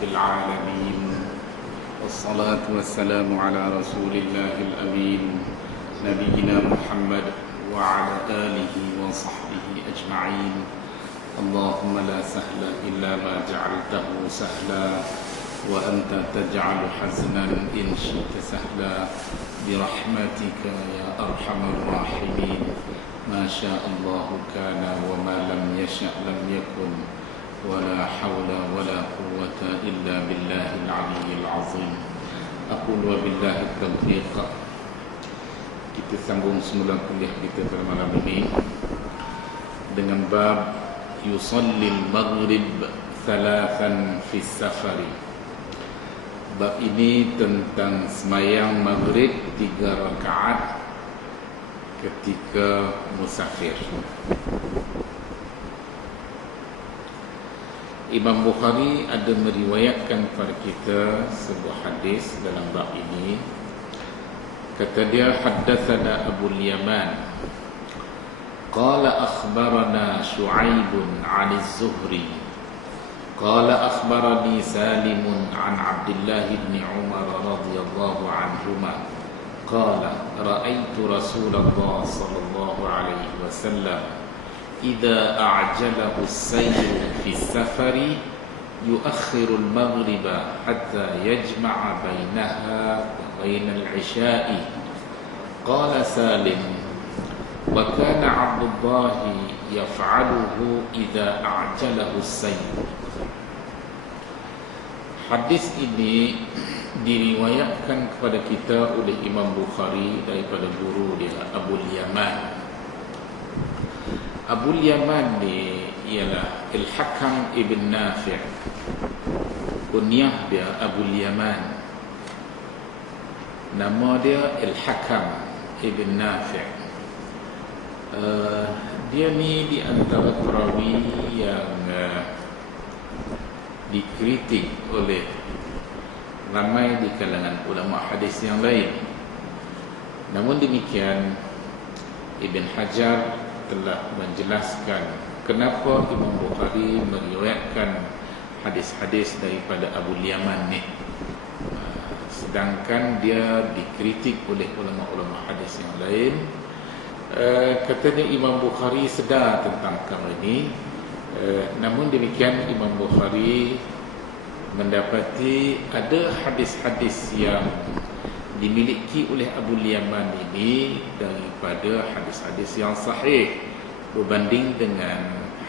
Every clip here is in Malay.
رب العالمين والصلاة والسلام على رسول الله الأمين نبينا محمد وعلى آله وصحبه أجمعين اللهم لا سهل إلا ما جعلته سهلا وأنت تجعل حزنا إن شئت سهلا برحمتك يا أرحم الراحمين ما شاء الله كان وما لم يشأ لم يكن ولا حول ولا قوة إلا بالله العلي العظيم أقول وبالله التوفيق. Kita sambung semula kuliah kita pada malam ini dengan bab yusallil maghrib thalathan fi safari. Bab ini tentang semayang maghrib 3 rakaat ketika musafir. Imam Bukhari ada meriwayatkan kepada kita sebuah hadis dalam bab ini. Kata dia, haddatsana Abu Yaman qala akhbarana Shu'aib 'an az-Zuhri qala akhbarani Salim 'an Abdullah ibn Umar radhiyallahu anhuma qala ra'aitu Rasulullah sallallahu alaihi wasallam إذا أعجله السير في السفر يؤخر المغرب حتى يجمع بينها وبين العشاء. قال سالم وكان عبد الله يفعله إذا أعجله السير. Hadis ini diriwayatkan kepada kita oleh Imam Bukhari daripada guru dia Abu Yaman. Abu Yaman ni ialah Al-Hakam ibn Nafi'. Kunyah dia Abu Yaman. Nama dia Al-Hakam ibn Nafi'. Dia ni di antara perawi yang dikritik oleh ramai di kalangan ulama hadis yang lain. Namun demikian Ibn Hajar telah menjelaskan kenapa Imam Bukhari meriwayatkan hadis-hadis daripada Abu Yaman ni, sedangkan dia dikritik oleh ulama-ulama hadis yang lain. Katanya Imam Bukhari sedar tentang perkara ini, namun demikian Imam Bukhari mendapati ada hadis-hadis yang dimiliki oleh Abu Yaman ini daripada hadis-hadis yang sahih berbanding dengan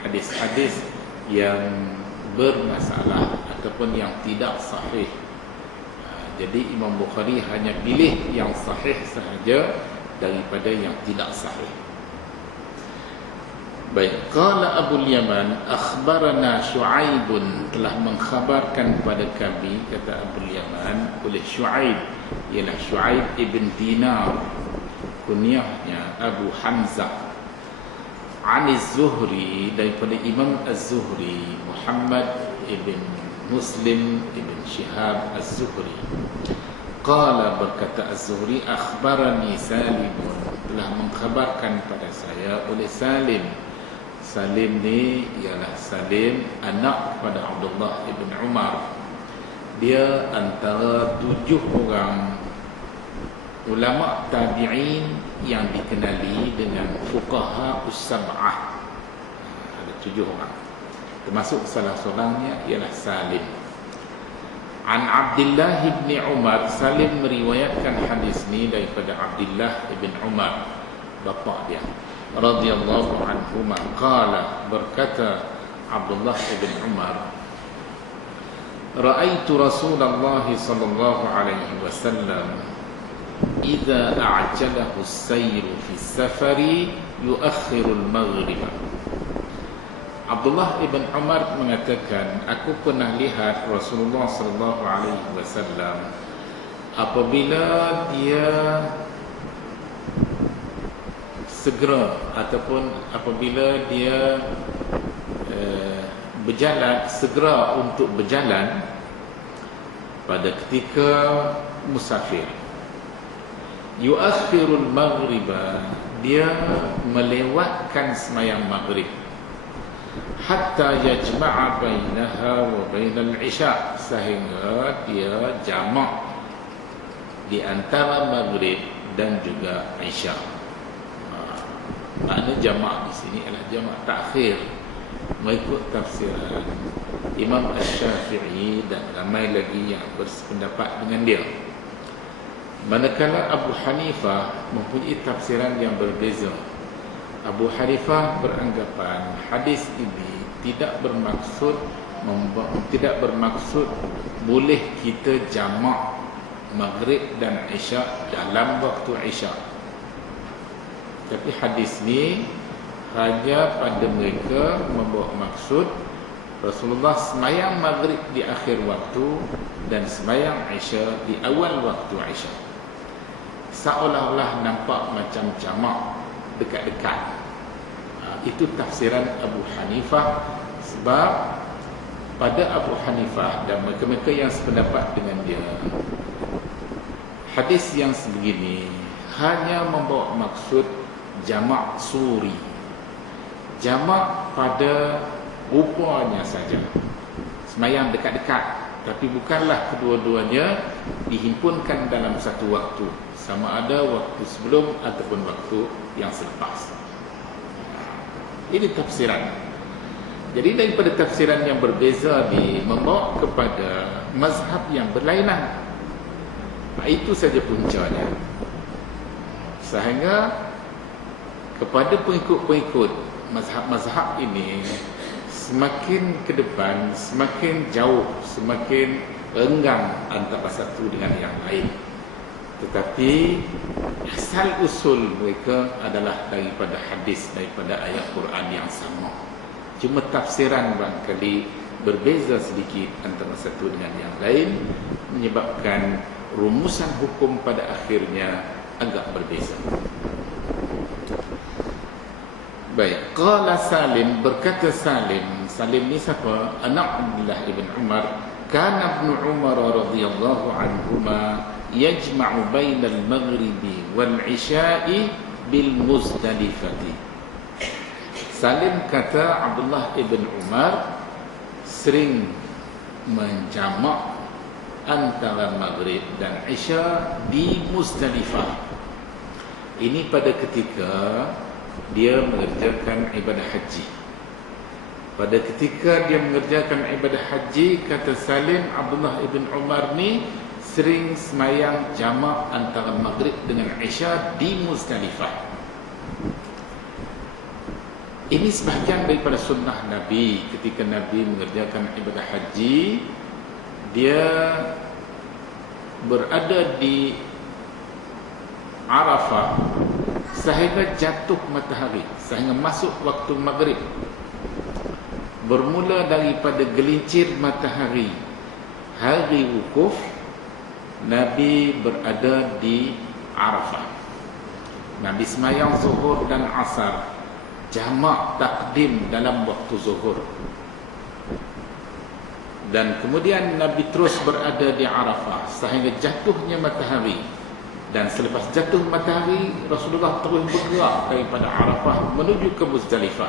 hadis-hadis yang bermasalah ataupun yang tidak sahih. Jadi Imam Bukhari hanya pilih yang sahih sahaja daripada yang tidak sahih. Baik, qala Abu Yaman akhbarana Shu'aib, telah mengkhabarkan kepada kami, kata Abu Yaman, oleh Shu'aib, ialah Shu'aib ibn Dinar, kunyahnya Abu Hamzah, an az-Zuhri, daripada Imam az-Zuhri Muhammad ibn Muslim ibn Shihab az-Zuhri. Qala, berkata az-Zuhri, akhbarani Salim, telah mengkhabarkan pada saya oleh Salim. Salim ni ialah Salim anak pada Abdullah ibn Umar. Dia antara 7 orang ulama tabi'in yang dikenali dengan fuqaha us-sab'ah. Ada 7 orang, termasuk salah seorangnya ialah Salim. An Abdullah ibn Umar, Salim meriwayatkan hadis ni daripada Abdullah ibn Umar, bapa dia, radhiyallahu anhuma. Qala, berkata Abdullah ibn Umar, ra'aitu Rasulullah sallallahu alaihi wasallam idza a'jalahu as-sayr fi as-safari yu'akhiru al-maghrib. Abdullah ibn Umar mengatakan, aku pernah lihat Rasulullah sallallahu alaihi wasallam apabila dia segera ataupun apabila dia berjalan, segera untuk berjalan pada ketika musafir. Yu'akhirul maghriba, dia melewatkan semayang maghrib. hatta yajma'a bainaha wa bainal isya, sehingga dia jamak di antara maghrib dan juga isya. Makna jamak di sini adalah jamak takhir mengikut tafsiran Imam Asy-Syafi'i dan ramai lagi yang bersependapat dengan dia. Manakala Abu Hanifah mempunyai tafsiran yang berbeza. Abu Hanifah beranggapan hadis ini tidak bermaksud boleh kita jamak maghrib dan isya dalam waktu isya. Tapi hadis ni hanya pada mereka membawa maksud Rasulullah semayang maghrib di akhir waktu dan semayang isya di awal waktu isya. Seolah-olah nampak macam jamak dekat-dekat. Itu tafsiran Abu Hanifah. Sebab pada Abu Hanifah dan mereka-mereka yang sependapat dengan dia, hadis yang sebegini hanya membawa maksud jamak suri, jamak pada rupanya saja, semayang dekat-dekat, tapi bukanlah kedua-duanya dihimpunkan dalam satu waktu, sama ada waktu sebelum ataupun waktu yang selepas. Ini tafsiran. Jadi daripada tafsiran yang berbeza ni membawa kepada mazhab yang berlainan. Itu saja puncanya. Sehingga kepada pengikut-pengikut mazhab-mazhab ini, semakin ke depan, semakin jauh, semakin renggang antara satu dengan yang lain. Tetapi asal usul mereka adalah daripada hadis, daripada ayat Quran yang sama. Cuma tafsiran barangkali berbeza sedikit antara satu dengan yang lain, menyebabkan rumusan hukum pada akhirnya agak berbeza. Baik, qala Salim, berkata Salim. Salim ni siapa? Anak Abdullah ibn Umar. Kana ibn Umar radhiyallahu anhuma yajma'u bainal maghribi wal isya'i bil Muzdalifati. Salim kata Abdullah ibn Umar sering menjamak antara maghrib dan isya di Muzdalifah. Ini pada ketika dia mengerjakan ibadah haji. Pada ketika dia mengerjakan ibadah haji, kata Salim, Abdullah ibn Umar ni sering semayang jamak antara maghrib dengan isya di Muzdalifah. Ini sebahagian daripada sunnah Nabi. Ketika Nabi mengerjakan ibadah haji, dia berada di Arafah sehingga jatuh matahari, sehingga masuk waktu maghrib. Bermula daripada gelincir matahari hari wukuf, Nabi berada di Arafah. Nabi semayang zuhur dan asar, jamak takdim dalam waktu zuhur. Dan kemudian Nabi terus berada di Arafah sehingga jatuhnya matahari. Dan selepas jatuh matahari, Rasulullah terus bergerak daripada Arafah menuju ke Muzdalifah,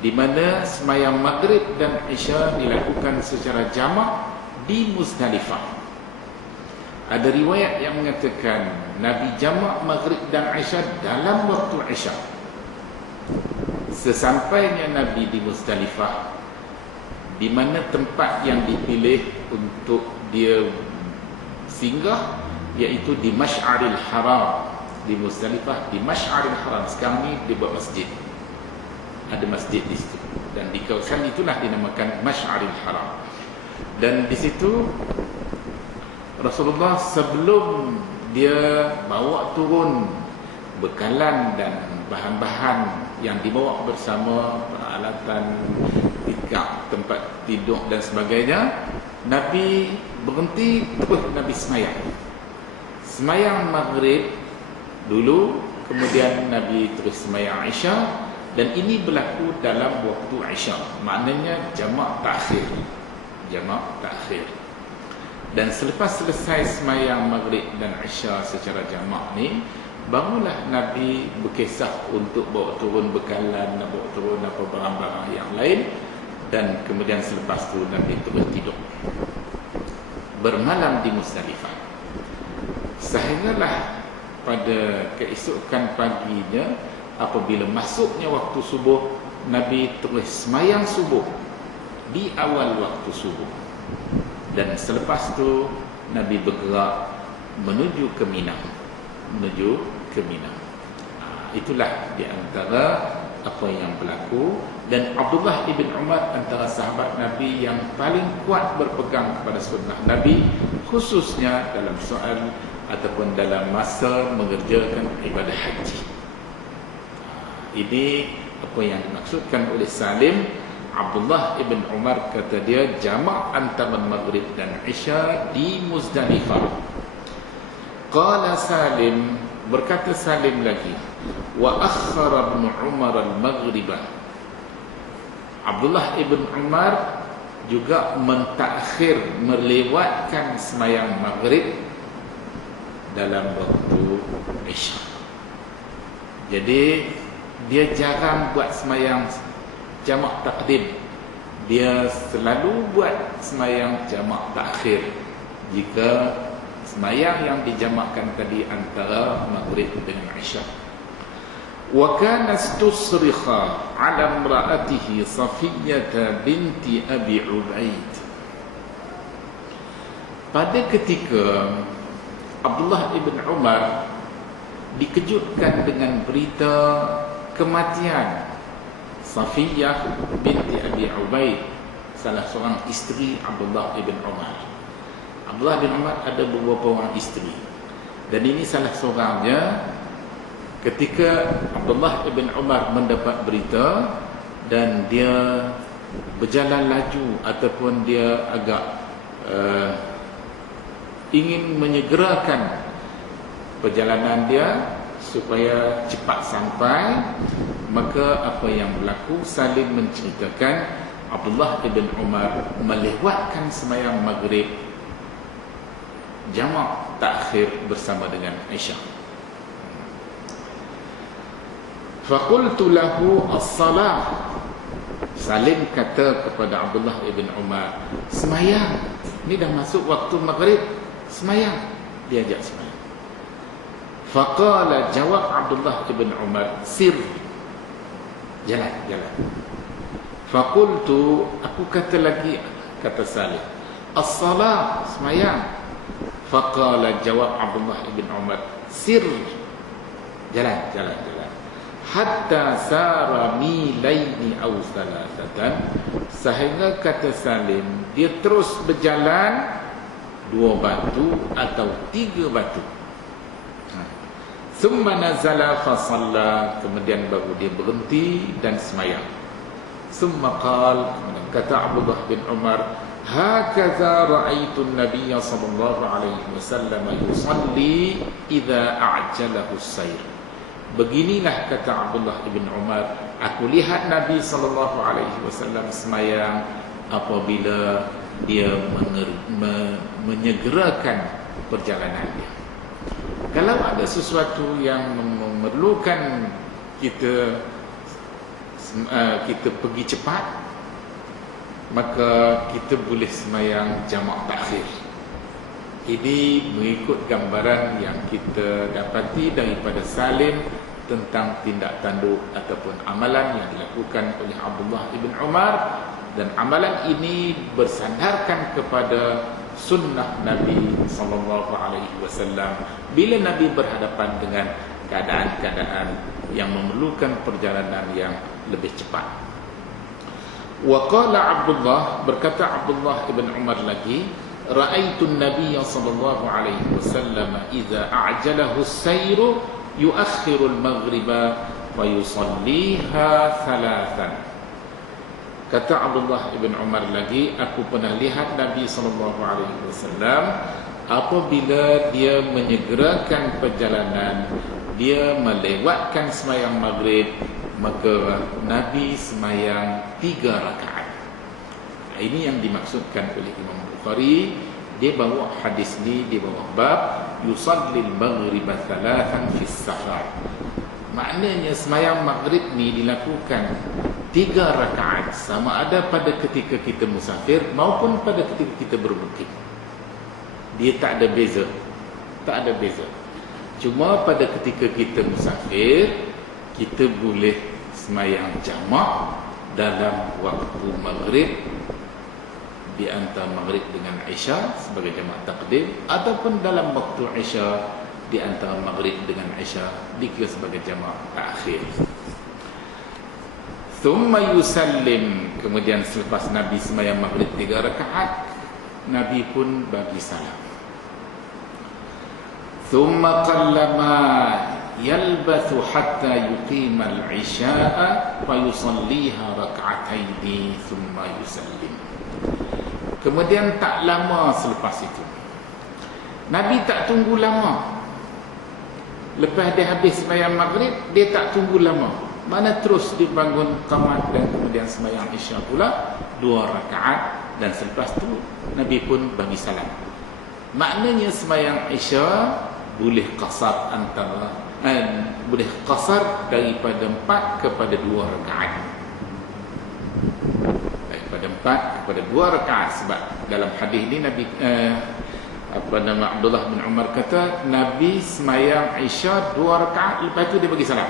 di mana semayang maghrib dan isya dilakukan secara jamak di Muzdalifah. Ada riwayat yang mengatakan Nabi jamak maghrib dan isya dalam waktu isya. Sesampainya Nabi di Muzdalifah, di mana tempat yang dipilih untuk dia singgah, iaitu di Masy'aril Haram. Di Muzdalifah, di Masy'aril Haram. Sekarang ni dibuat masjid, ada masjid di situ, dan di kawasan itulah dinamakan Masy'aril Haram. Dan di situ Rasulullah sebelum dia bawa turun bekalan dan bahan-bahan yang dibawa bersama, peralatan tikar, tempat tidur dan sebagainya, Nabi berhenti, terus Nabi semayang maghrib dulu, kemudian Nabi terus semayang isya. Dan ini berlaku dalam waktu isya, maknanya jamak takhir. Dan selepas selesai semayang maghrib dan isya secara jamak ni, barulah Nabi berkisah untuk bawa turun bekalan, bawa turun apa barang-barang yang lain, dan kemudian selepas itu Nabi terus tidur bermalam di Muzdalifah. Sehinggalah pada keesokan paginya, apabila masuknya waktu subuh, Nabi terus semayang subuh di awal waktu subuh, dan selepas itu Nabi bergerak menuju ke Mina. Itulah di antara apa yang berlaku. Dan Abdullah ibn Umar antara sahabat Nabi yang paling kuat berpegang kepada sunnah Nabi, khususnya dalam soal ataupun dalam masa mengerjakan ibadah haji. Ini apa yang dimaksudkan oleh Salim. Abdullah ibn Umar kata dia jamak antara maghrib dan isya di Muzdalifah. Qala Salim, berkata Salim lagi, wa akhara ibn Umar al-maghribah. Abdullah ibn Umar juga mentakhir, melewatkan semayang maghrib dalam waktu isya. Jadi dia jarang buat semayang jamak takdim, dia selalu buat semayang jamak takhir jika semayang yang dijamakkan tadi antara maghrib dengan isya. Wa kana istusrikha ala imra'atihi Safiyyah binti Abi Ubaid. Pada ketika Abdullah ibn Umar dikejutkan dengan berita kematian Safiyyah binti Abi Ubaid, salah seorang isteri Abdullah ibn Umar. Abdullah bin Umar ada beberapa orang isteri, dan ini salah seorangnya. Ketika Abdullah ibn Umar mendapat berita dan dia berjalan laju ataupun dia agak ingin menyegerakan perjalanan dia supaya cepat sampai, maka apa yang berlaku, Salim menceritakan Abdullah ibn Umar melewatkan sembahyang maghrib jamak takhir bersama dengan Aisyah. Faqultu lahu as-salah. Salim kata kepada Abdullah ibn Umar, semayang, ini dah masuk waktu maghrib, semayang. Dia ajak semayang. Faqala, jawab Abdullah ibn Umar, sir, jalan. Faqultu, aku kata lagi, kata Salim, as-salah, semayang. Faqala, jawab Abdullah ibn Umar, sir, jalan. Hatta sara milaini aw salasatan, sehingga kata Salim dia terus berjalan 2 batu atau 3 batu. Thumma nazala fa shalla, kemudian baru dia berhenti dan sembahyang. Thumma qala, kata Abdullah bin Umar, hakaza ra'aitu an-nabiy sallallahu alaihi wasallam yusalli idza a'jalahu as-sayr. Beginilah kata Abdullah ibn Umar, aku lihat Nabi sallallahu alaihi wasallam sembahyang apabila dia menyegerakan perjalanan dia. Kalau ada sesuatu yang memerlukan kita pergi cepat, maka kita boleh sembahyang jamak takhir. Ini mengikut gambaran yang kita dapati daripada Salim tentang tindak tanduk ataupun amalan yang dilakukan oleh Abdullah ibn Umar, dan amalan ini bersandarkan kepada sunnah Nabi sallallahu alaihi wasallam bila Nabi berhadapan dengan keadaan-keadaan yang memerlukan perjalanan yang lebih cepat. Wa qala Abdullah, berkata Abdullah ibn Umar lagi, ra'aitu an-nabiy sallallahu alaihi wasallam idza a'jalahu as-sayru yu'akhiru al-maghriba wa yusalliha thalathan. Kata Abdullah ibn Umar lagi, aku pernah lihat Nabi sallallahu alaihi wasallam apabila dia menyegerakan perjalanan, dia melewatkan sembahyang maghrib, maka Nabi sembahyang 3 rakaat. Ini yang dimaksudkan oleh Imam Bukhari dia bawa hadis ni, dia bawa bab yusallil maghriba thalathan fi safar. Maknanya semayang maghrib ni dilakukan 3 rakaat, sama ada pada ketika kita musafir maupun pada ketika kita bermukim. Dia tak ada beza. Tak ada beza. Cuma pada ketika kita musafir, kita boleh semayang jamak dalam waktu maghrib, di antara maghrib dengan Isya sebagai jamak takdim, ataupun dalam waktu Isya di antara maghrib dengan Isya dikira sebagai jamak takhir. Thumma yusallim, kemudian selepas Nabi sembahyang maghrib 3 rakaat, Nabi pun bagi salam. Thumma qallama yalbathu hatta yuqima al-isya'a fa yusalliha rak'ataini thumma yusallim. Kemudian tak lama selepas itu, Nabi tak tunggu lama. Lepas dia habis sembahyang maghrib, dia tak tunggu lama. Mana terus dibangun qamat dan kemudian sembahyang Isya pula 2 rakaat, dan selepas tu Nabi pun bagi salam. Maknanya sembahyang Isya boleh qasar boleh qasar daripada 4 kepada 2 rakaat. Daripada 4 kepada 2 rakaat, sebab dalam hadis ni Nabi Abdullah bin Umar kata Nabi sembahyang Isya 2 rakaat, lepas tu dia bagi salam.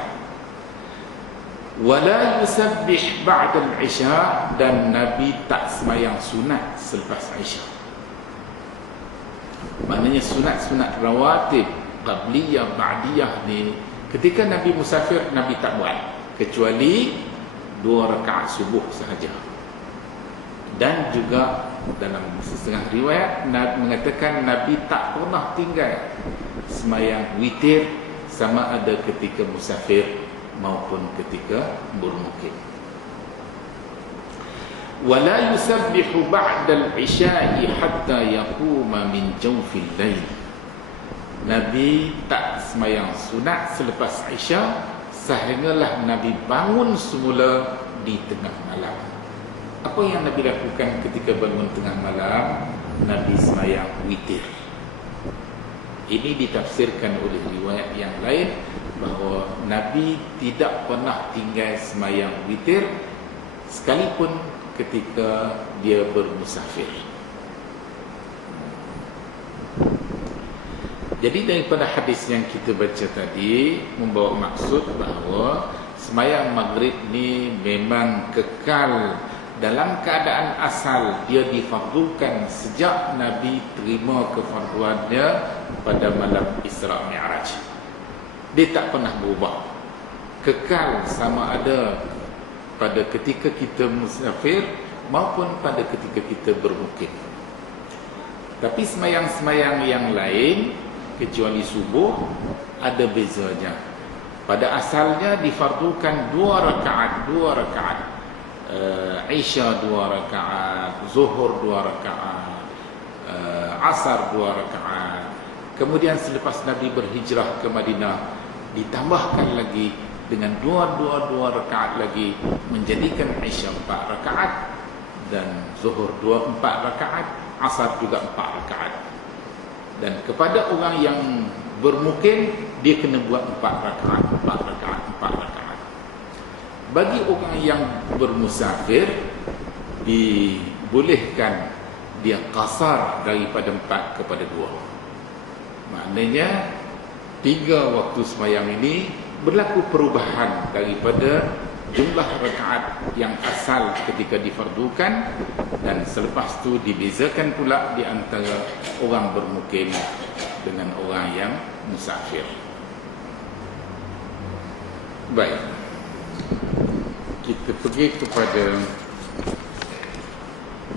Wala yusabbih ba'da al-Isya, dan Nabi tak sembahyang sunat selepas Isya. Maknanya sunat-sunat rawatib qabliyah ba'diyah ni ketika Nabi musafir Nabi tak buat, kecuali 2 rakaat subuh sahaja. Dan juga dalam setengah riwayat Nabi mengatakan Nabi tak pernah tinggal sembahyang witir, sama ada ketika musafir maupun ketika bermukim. Wala yusabbihu ba'da al-isya'i hatta yaquma min jawfil lail. Nabi tak sembahyang sunat selepas Isya sehinggalah Nabi bangun semula di tengah malam. Apa yang Nabi lakukan ketika bangun tengah malam? Nabi sembahyang witir. Ini ditafsirkan oleh riwayat yang lain bahawa Nabi tidak pernah tinggal sembahyang witir sekalipun ketika dia bermusafir. Jadi daripada hadis yang kita baca tadi membawa maksud bahawa sembahyang maghrib ni memang kekal dalam keadaan asal, dia difardukan sejak Nabi terima kefarduannya pada malam Isra Mi'raj. Dia tak pernah berubah, kekal sama ada pada ketika kita musafir maupun pada ketika kita bermukim. Tapi sembahyang-sembahyang yang lain kecuali subuh ada bezanya. Pada asalnya difardukan 2 rakaat, Isya 2 rakaat, Zuhur 2 rakaat, Asar 2 rakaat. Kemudian selepas Nabi berhijrah ke Madinah ditambahkan lagi dengan 2 rakaat lagi, menjadikan Isya 4 rakaat dan Zuhur 4 rakaat, Asar juga 4 rakaat. Dan kepada orang yang bermukim dia kena buat 4 rakaat. Bagi orang yang bermusafir dibolehkan dia qasar daripada 4 kepada 2. Maknanya 3 waktu sembahyang ini berlaku perubahan daripada jumlah rakaat yang asal ketika difardukan, dan selepas tu dibezakan pula di antara orang bermukim dengan orang yang musafir. Baik, kita pergi kepada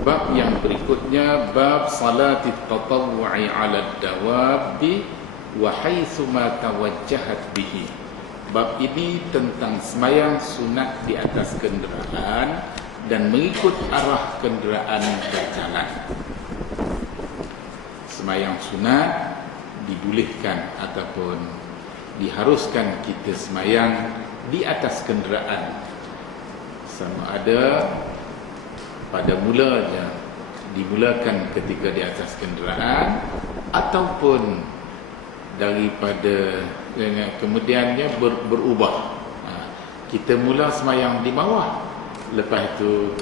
bab yang berikutnya, bab salati tatawwu'i 'ala ad-dawabi wa haitsu ma tawajjahat bihi. Bab ini tentang sembahyang sunat di atas kenderaan dan mengikut arah kenderaan berjalan. Sembahyang sunat dibolehkan ataupun diharuskan kita sembahyang di atas kenderaan, sama ada pada mulanya dimulakan ketika di atas kenderaan ataupun daripada kemudiannya berubah. Kita mula semayang di bawah, lepas itu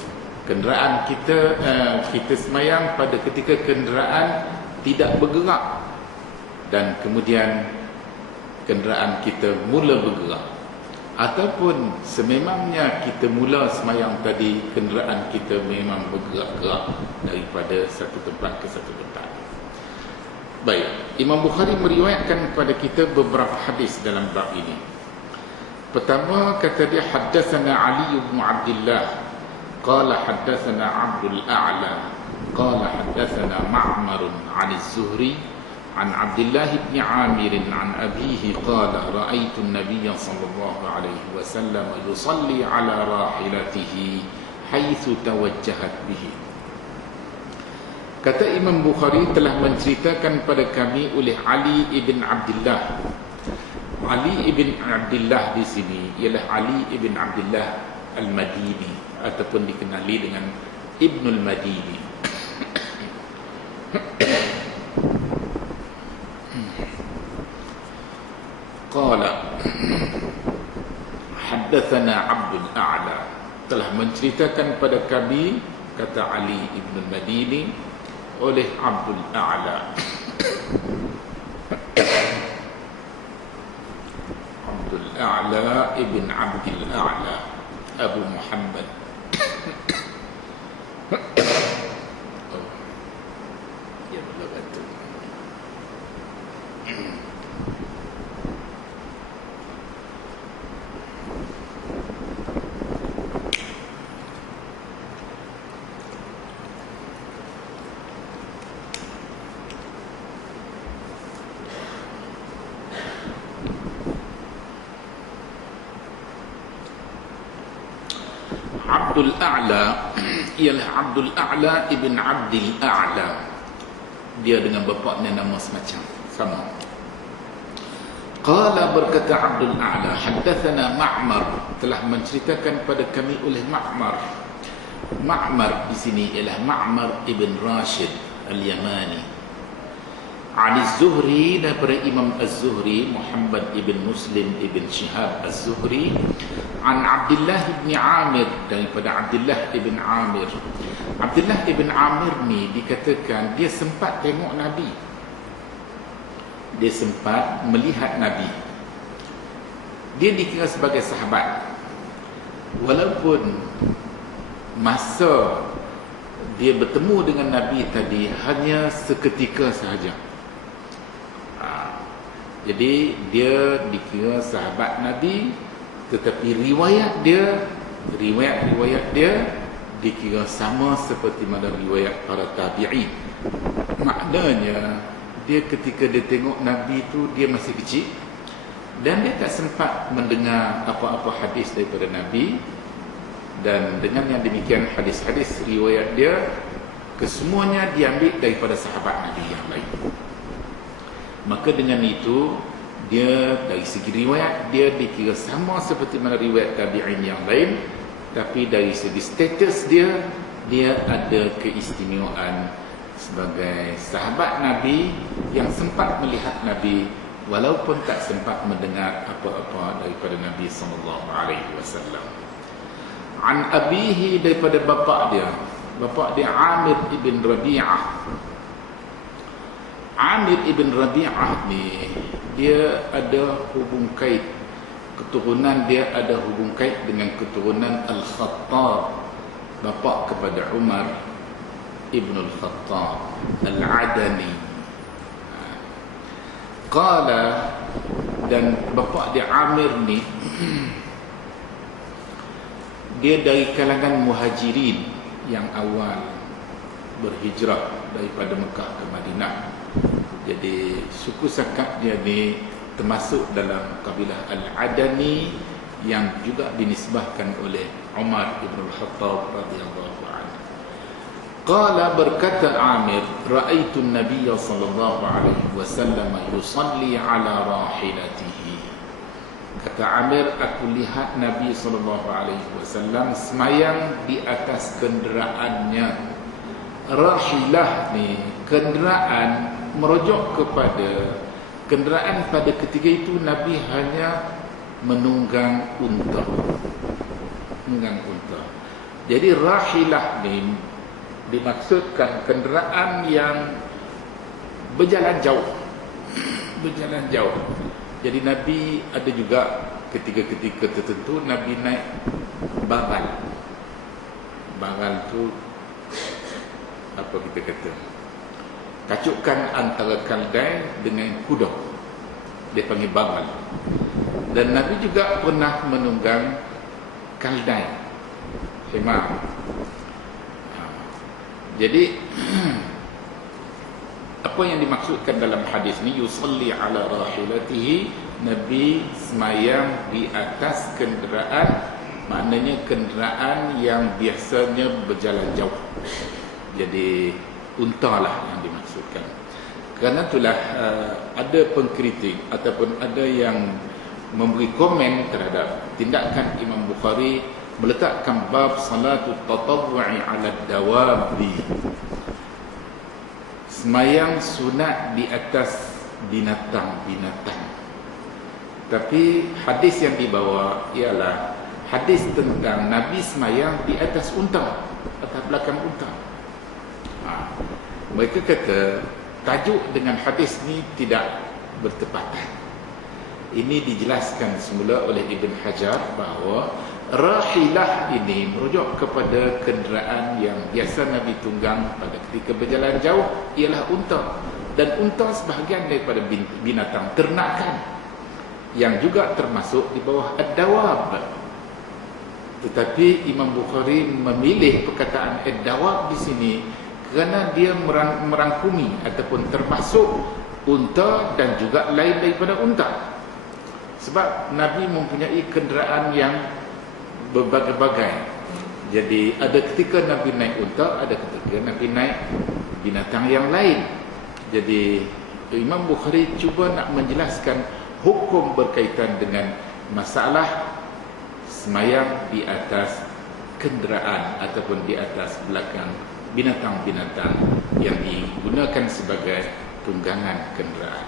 kenderaan kita semayang pada ketika kenderaan tidak bergerak, dan kemudian kenderaan kita mula bergerak. Ataupun sememangnya kita mula semayang tadi, kenderaan kita memang bergerak-gerak daripada satu tempat ke satu tempat. Baik, Imam Bukhari meriwayatkan kepada kita beberapa hadis dalam bab ini. Pertama, kata dia, haddatsana Ali bin Abdullah qala haddatsana Abdul A'la qala haddatsana Ma'mar 'an az-Zuhri عن عبد الله بن عامر عن أبيه قال رأيت النبي صلى الله عليه وسلم يصلي على راحلته حيث توجهت به. Kata Imam Bukhari telah menceritakan pada kami oleh Ali ibn Abdullah. Ali ibn Abdullah di sini ialah Ali ibn Abdullah Al-Madini ataupun dikenali dengan Ibnul Madini. Qala haddatsana Abdul A'la, telah menceritakan pada kami, kata Ali ibn Madini, oleh Abdul A'la. Abdul A'la ibn Abdul A'la Abu Muhammad. Ya betul. Abdul A'la ialah Abdul A'la ibn Abdil A'la. Dia dengan bapaknya nama semacam sama. Qala, berkata Abdul A'la, haddatsana Ma'mar, telah menceritakan pada kami oleh Ma'mar. Ma'mar di sini ialah Ma'mar ibn Rashid Al-Yamani. Ali Az-Zuhri, daripada Imam Az-Zuhri Muhammad ibn Muslim ibn Shihab Az-Zuhri, an Abdullah ibn Amir, daripada Abdullah ibn Amir. Abdullah ibn Amir ni dikatakan dia sempat tengok Nabi, dia sempat melihat Nabi. Dia dikira sebagai sahabat, walaupun masa dia bertemu dengan Nabi tadi hanya seketika sahaja. Jadi dia dikira sahabat Nabi, tetapi riwayat dia dikira sama seperti mana riwayat para tabi'in. Maknanya dia ketika dia tengok Nabi tu dia masih kecil dan dia tak sempat mendengar apa-apa hadis daripada Nabi. Dan dengan yang demikian, hadis-hadis riwayat dia kesemuanya diambil daripada sahabat Nabi yang lain. Maka dengan itu dia dari segi riwayat dia dikira sama seperti mana riwayat tabi'in yang lain, tapi dari segi status dia ada keistimewaan sebagai sahabat Nabi yang sempat melihat Nabi walaupun tak sempat mendengar apa-apa daripada Nabi sallallahu alaihi wasallam. An abihi, daripada bapa dia Amir ibn Rabi'ah. Amir ibn Rabi'ah ni dia ada hubung kait, keturunan dia ada hubung kait dengan keturunan Al-Khattab, bapa kepada Umar ibn Al-Khattab Al-Adani. Qala, dan bapa dia Amir ni dia dari kalangan muhajirin yang awal berhijrah daripada Mekah ke Madinah. Jadi suku sakat dia ni termasuk dalam kabilah Al-Adani yang juga dinisbahkan oleh Umar ibn Al-Khattab radhiyallahu anhu. Qala, berkata Amir, ra'aitu an-nabiy sallallahu alaihi wasallam yusalli ala rahilatihi. Kata Amir, aku lihat Nabi sallallahu alaihi wasallam semayang di atas kenderaannya. rahilah ni kenderaan, merujuk kepada kenderaan pada ketika itu Nabi hanya menunggang unta. Menunggang unta. Jadi rahilah ni dimaksudkan kenderaan yang berjalan jauh. Berjalan jauh. Jadi Nabi ada juga ketika-ketika tertentu Nabi naik bagal. Bagal tu apa kita kata? Kacukan antara keldai dengan kuda. Dia panggil bagal. Dan Nabi juga pernah menunggang keldai. Himar. Jadi apa yang dimaksudkan dalam hadis ni, yusalli ala rahilatihi, Nabi semayang di atas kenderaan, maknanya kenderaan yang biasanya berjalan jauh. Jadi unta lah yang dimaksudkan. Kerana itulah ada pengkritik ataupun ada yang memberi komen terhadap tindakan Imam Bukhari meletakkan bab salatul tatawwu'i ala dawabi, semayang sunat di atas binatang-binatang. Tapi hadis yang dibawa ialah hadis tentang Nabi semayang di atas unta, atas belakang unta. Mereka kata tajuk dengan hadis ni tidak bertepatan. Ini dijelaskan semula oleh Ibn Hajar bahawa rahilah ini merujuk kepada kenderaan yang biasa Nabi tunggang pada ketika berjalan jauh ialah unta. Dan unta sebahagian daripada binatang ternakan yang juga termasuk di bawah ad-dawab. Tetapi Imam Bukhari memilih perkataan ad-dawab di sini kerana dia merangkumi ataupun termasuk unta dan juga lain daripada unta. Sebab Nabi mempunyai kenderaan yang berbagai-bagai. Jadi ada ketika Nabi naik unta, ada ketika Nabi naik binatang yang lain. Jadi Imam Bukhari cuba nak menjelaskan hukum berkaitan dengan masalah semayang di atas kenderaan ataupun di atas belakang binatang-binatang yang digunakan sebagai tunggangan kenderaan.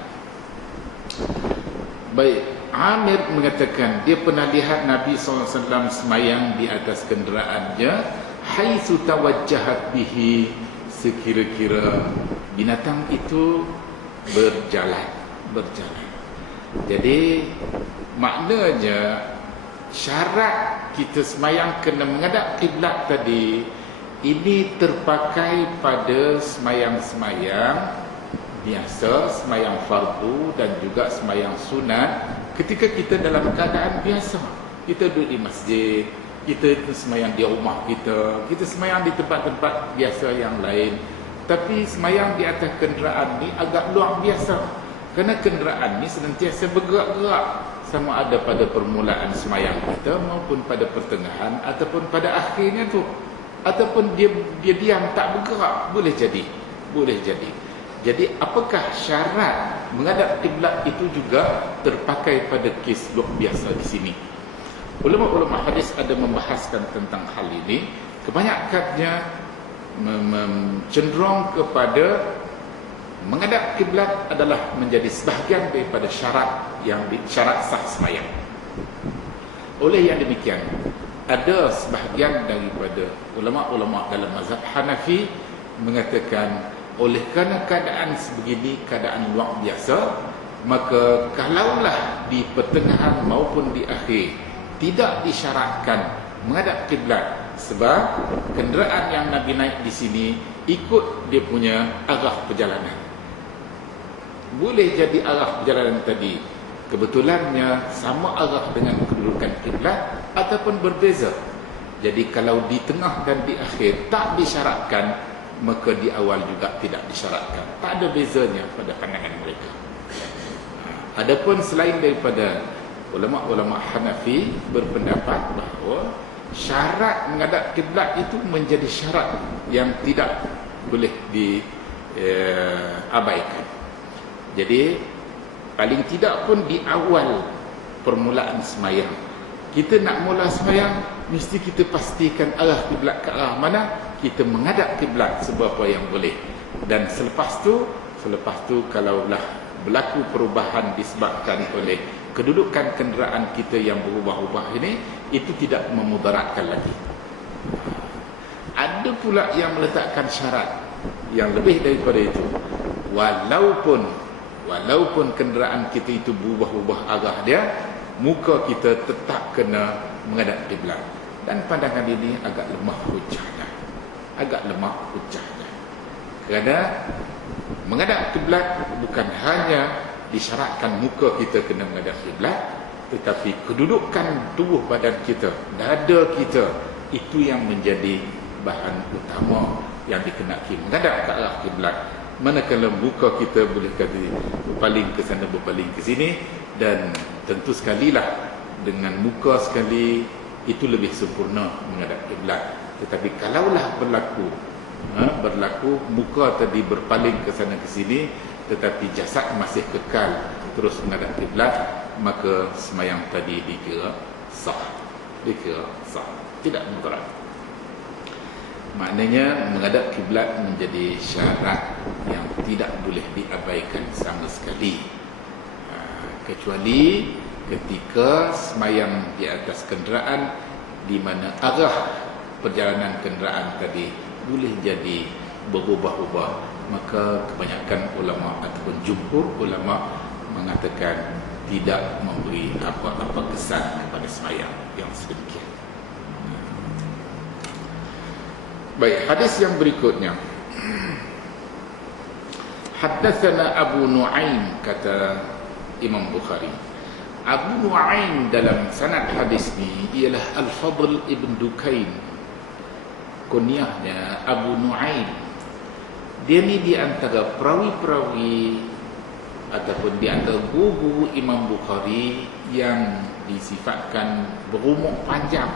Baik, Amir mengatakan dia pernah lihat Nabi SAW semayang di atas kenderaannya, haitsu tawajjahat bihi, sekira-kira binatang itu berjalan. Jadi maknanya syarat kita semayang kena menghadap kiblat tadi ini terpakai pada semayang-semayang biasa, semayang fardu dan juga semayang sunat. Ketika kita dalam keadaan biasa, kita duduk di masjid, kita semayang di rumah kita, kita semayang di tempat-tempat biasa yang lain. Tapi semayang di atas kenderaan ni agak luar biasa, kerana kenderaan ni senantiasa bergerak-gerak, sama ada pada permulaan semayang kita maupun pada pertengahan ataupun pada akhirnya tu, ataupun dia diam tak bergerak, boleh jadi. Jadi apakah syarat menghadap kiblat itu juga terpakai pada kes luar biasa di sini. Ulama-ulama hadis ada membahaskan tentang hal ini. Kebanyakannya cenderung kepada menghadap kiblat adalah menjadi sebahagian daripada syarat sah sembahyang. Oleh yang demikian, ada sebahagian daripada ulama-ulama dalam mazhab Hanafi mengatakan oleh kerana keadaan sebegini, keadaan luar biasa, maka kalaulah di pertengahan maupun di akhir tidak disyaratkan menghadap kiblat, sebab kenderaan yang Nabi naik di sini ikut dia punya arah perjalanan. Boleh jadi arah perjalanan tadi kebetulannya sama arah dengan kedudukan kiblat ataupun berbeza. Jadi kalau di tengah dan di akhir tak disyaratkan, maka di awal juga tidak disyaratkan. Tak ada bezanya pada pandangan mereka. Adapun selain daripada ulama-ulama Hanafi berpendapat bahawa syarat menghadap kiblat itu menjadi syarat yang tidak boleh diabaikan. Jadi paling tidak pun di awal permulaan semayang, kita nak mula semayang mesti kita pastikan arah kiblat ke arah mana, kita menghadap kiblat seberapa yang boleh. Dan selepas tu kalaulah berlaku perubahan disebabkan oleh kedudukan kenderaan kita yang berubah-ubah ini, itu tidak memudaratkan lagi. Ada pula yang meletakkan syarat yang lebih daripada itu. Walaupun kenderaan kita itu berubah-ubah arah dia, muka kita tetap kena menghadap kiblat. Dan pandangan ini agak lemah hujahnya. Kerana menghadap kiblat bukan hanya disyaratkan muka kita kena menghadap kiblat, tetapi kedudukan tubuh badan kita, dada kita, itu yang menjadi bahan utama yang dikenaki menghadap ke arah kiblat. Manakala muka kita boleh kata berpaling ke sana, berpaling ke sini, dan tentu sekalilah dengan muka sekali itu lebih sempurna menghadap kiblat. Tetapi kalaulah berlaku muka tadi berpaling ke sana ke sini, tetapi jasad masih kekal terus menghadap kiblat, maka semayang tadi dikira sah, tidak mudarat. Maknanya menghadap kiblat menjadi syarat yang tidak boleh diabaikan sama sekali, kecuali ketika semayang di atas kenderaan di mana arah perjalanan kenderaan tadi boleh jadi berubah-ubah, maka kebanyakan ulama ataupun jumhur ulama mengatakan tidak memberi apa-apa kesan kepada semayang yang sedemikian. Baik, hadis yang berikutnya. Haddatsana Abu Nu'aim, kata Imam Bukhari. Abu Nu'aim dalam sanad hadis ni ialah Al-Fadl ibn Dukain. Kunyahnya Abu Nu'aim. Dia ni di antara perawi-perawi ataupun di antara guru Imam Bukhari yang disifatkan berumur panjang.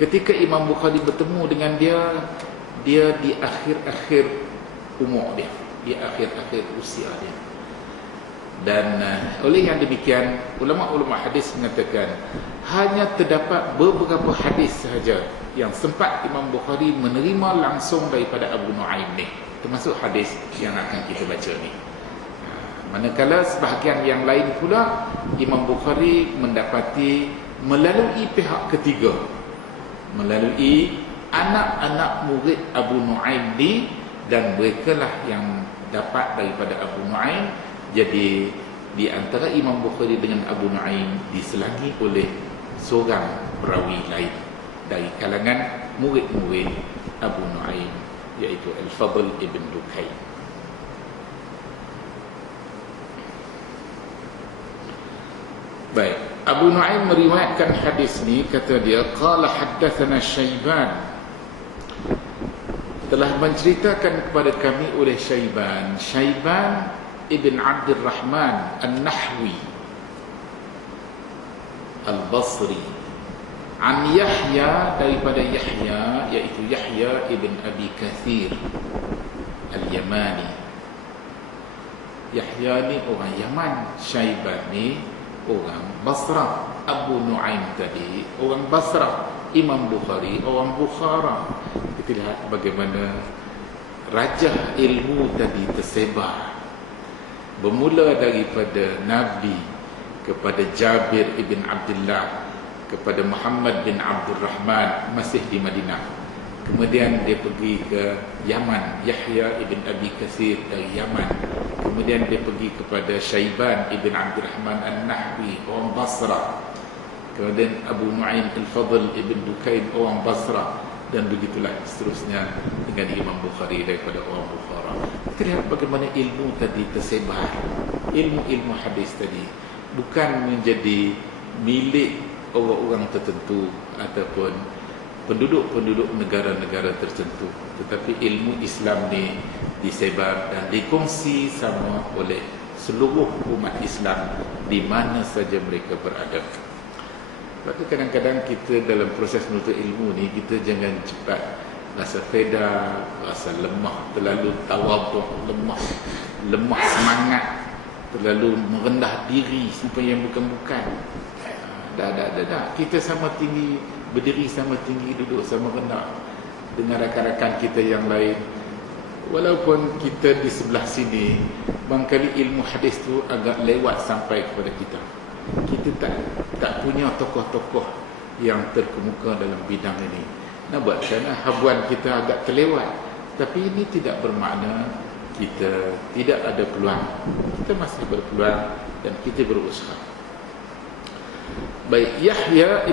Ketika Imam Bukhari bertemu dengan dia di akhir-akhir umur dia, di akhir-akhir usia dia. Dan oleh yang demikian, ulama-ulama hadis mengatakan hanya terdapat beberapa hadis sahaja yang sempat Imam Bukhari menerima langsung daripada Abu Nu'aim ni, termasuk hadis yang akan kita baca ni. Manakala sebahagian yang lain pula Imam Bukhari mendapati melalui pihak ketiga, melalui anak-anak murid Abu Nu'aim ni, dan merekalah yang dapat daripada Abu Nu'aim. Jadi di antara Imam Bukhari dengan Abu Nu'aim diselangi oleh seorang perawi lain dari kalangan murid-murid Abu Nu'aim, iaitu Al-Fadl ibn Dukain. Baik, Abu Nu'aim meriwayatkan hadis ni, kata dia, qala haddatsana Syaiban, telah menceritakan kepada kami oleh Syaiban ibn Abdul Rahman An-Nahwi Al-Basri, an Yahya, daripada Yahya, iaitu Yahya ibn Abi Kathir Al-Yamani. Yahya ni orang Yaman, Syaiban ni orang Basrah. Abu Nu'aim tadi orang Basrah, Imam Bukhari orang Bukhara. Kita lihat bagaimana rajah ilmu tadi tersebar, bermula daripada Nabi kepada Jabir ibn Abdullah, kepada Muhammad bin Abdul Rahman masih di Madinah. Kemudian dia pergi ke Yaman, Yahya ibn Abi Kathir dari Yaman. Kemudian dia pergi kepada Syaiban ibn Abdul Rahman An-Nahwi orang Basrah. Kemudian Abu Nu'aim Al-Fadl ibn Dukain orang Basrah, dan begitulah seterusnya dengan Imam Bukhari daripada orang Bukhara. Kita lihat bagaimana ilmu tadi tersebar. Ilmu hadis tadi bukan menjadi milik orang-orang tertentu ataupun penduduk-penduduk negara-negara tertentu, tetapi ilmu Islam ni disebar dan dikongsi sama oleh seluruh umat Islam di mana saja mereka berada. Sebab tu kadang-kadang kita dalam proses menuntut ilmu ni, kita jangan cepat rasa feda, rasa lemah, terlalu tawaduk, lemah semangat, terlalu merendah diri sampai yang bukan-bukan. Dah. Kita sama tinggi, berdiri sama tinggi, duduk sama rendah. dengan rakan-rakan kita yang lain. Walaupun kita di sebelah sini, barangkali ilmu hadis tu agak lewat sampai kepada kita. Kita tak punya tokoh-tokoh yang terkemuka dalam bidang ini. Nak buat kerana habuan kita agak terlewat. Tapi ini tidak bermakna kita tidak ada peluang. Kita masih berpeluang dan kita berusaha. Baik, Yahya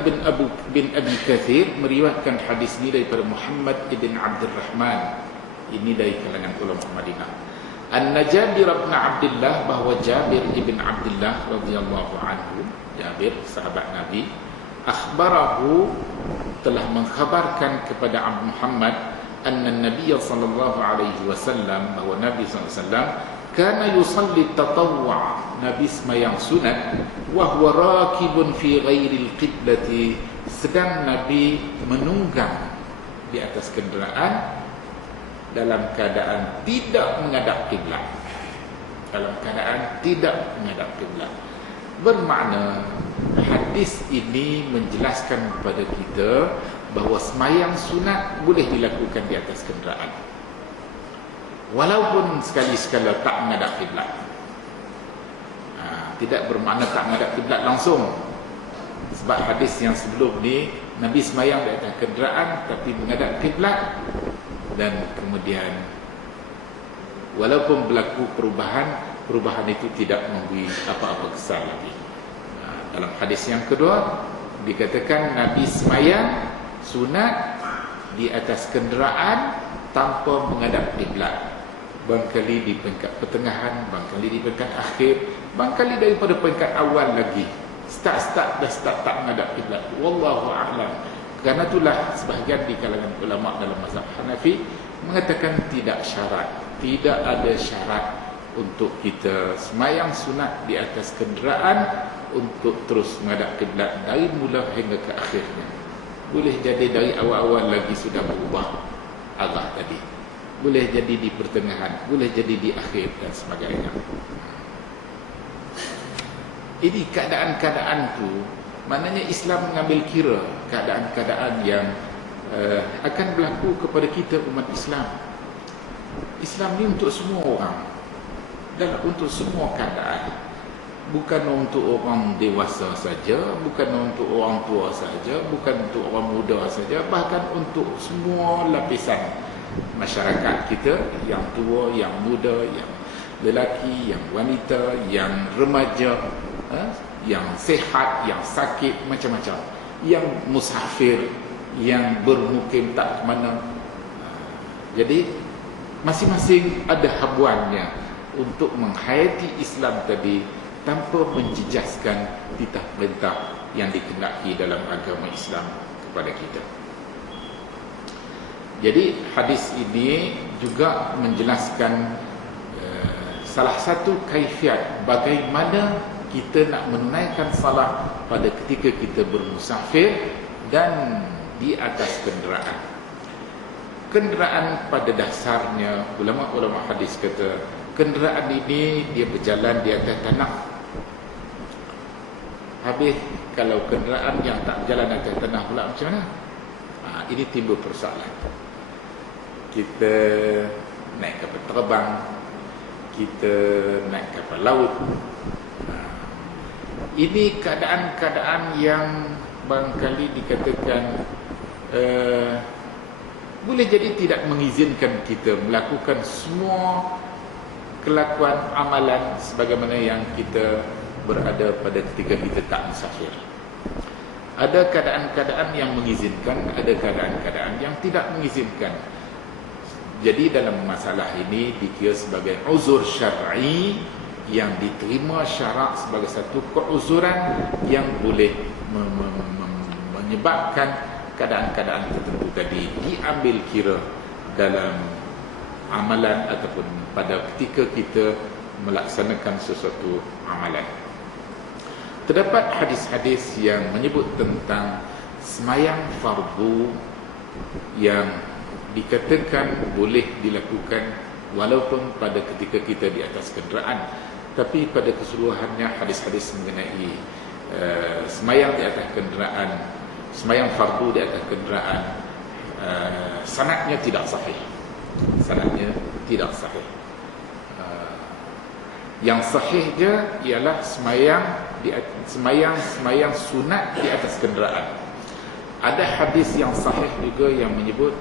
bin Abi Kathir meriwayatkan hadis ini daripada Muhammad ibn Abdul Rahman. Ini dari kalangan ulama Madinah. Anna Jabir bin Abdullah, bahawa Jabir ibn Abdullah radhiyallahu anhu, Jabir sahabat Nabi, akhbarahu, telah mengkhabarkan kepada Abu Muhammad, anna Nabi sallallahu alaihi wasallam, bahawa Nabi sallallahu alaihi wasallam kana yusalli tatawwu', Nabi sembahyang sunat, wa huwa rakibun fi ghairi al-qiblati, sedang Nabi menunggang di atas kenderaan dalam keadaan tidak menghadap kiblat. Dalam keadaan tidak menghadap kiblat. Bermakna hadis ini menjelaskan kepada kita bahawa sembahyang sunat boleh dilakukan di atas kenderaan, walaupun sekali-sekala tak menghadap kiblat. Tidak bermakna tak menghadap kiblat langsung. Sebab hadis yang sebelum ni, Nabi sembahyang di atas kenderaan tapi menghadap kiblat, dan kemudian walaupun berlaku perubahan itu tidak memberi apa-apa kesan lagi. Dalam hadis yang kedua dikatakan Nabi sembahyang sunat di atas kenderaan tanpa menghadap kiblat. Barangkali di peringkat pertengahan, barangkali di peringkat akhir, barangkali daripada peringkat awal lagi. Start dah start tak menghadap kiblat. Wallahu a'lam. Kerana itulah sebahagian di kalangan ulama dalam mazhab Hanafi mengatakan tidak syarat, tidak ada syarat untuk kita sembahyang sunat di atas kenderaan untuk terus menghadap kiblat dari mula hingga ke akhirnya. Boleh jadi dari awal-awal lagi sudah berubah arah tadi, boleh jadi di pertengahan, boleh jadi di akhir dan sebagainya. Ini keadaan-keadaan tu, maknanya Islam mengambil kira keadaan-keadaan yang akan berlaku kepada kita umat Islam. Islam ni untuk semua orang dan untuk semua keadaan. Bukan untuk orang dewasa saja, bukan untuk orang tua saja, bukan untuk orang muda saja, bahkan untuk semua lapisan masyarakat kita, yang tua, yang muda, yang lelaki, yang wanita, yang remaja, yang sehat, yang sakit, macam-macam, yang musafir, yang bermukim tak ke mana. Jadi masing-masing ada habuannya untuk menghayati Islam tadi tanpa menjejaskan titah perintah yang dikehendaki dalam agama Islam kepada kita. Jadi hadis ini juga menjelaskan salah satu kaifiat bagaimana kita nak menunaikan salat pada ketika kita bermusafir dan di atas kenderaan. Kenderaan pada dasarnya, ulama-ulama hadis kata, kenderaan ini dia berjalan di atas tanah. Habis kalau kenderaan yang tak berjalan atas tanah pula macam mana? Ini timbul persoalan. Kita naik kapal terbang, kita naik kapal laut. Ini keadaan-keadaan yang barangkali dikatakan boleh jadi tidak mengizinkan kita melakukan semua kelakuan amalan sebagaimana yang kita berada pada ketika kita tak musafir. Ada keadaan-keadaan yang mengizinkan, ada keadaan-keadaan yang tidak mengizinkan. Jadi dalam masalah ini dikira sebagai uzur syar'i yang diterima syarak sebagai satu keuzuran yang boleh menyebabkan keadaan-keadaan tertentu tadi diambil kira dalam amalan ataupun pada ketika kita melaksanakan sesuatu amalan. Terdapat hadis-hadis yang menyebut tentang sembahyang fardu yang dikatakan boleh dilakukan walaupun pada ketika kita di atas kenderaan, tapi pada keseluruhannya hadis-hadis mengenai sembahyang di atas kenderaan, sembahyang fardu di atas kenderaan sanadnya tidak sahih. Sanadnya tidak sahih. Yang sahih dia ialah semayang sunat di atas kenderaan. Ada hadis yang sahih juga yang menyebut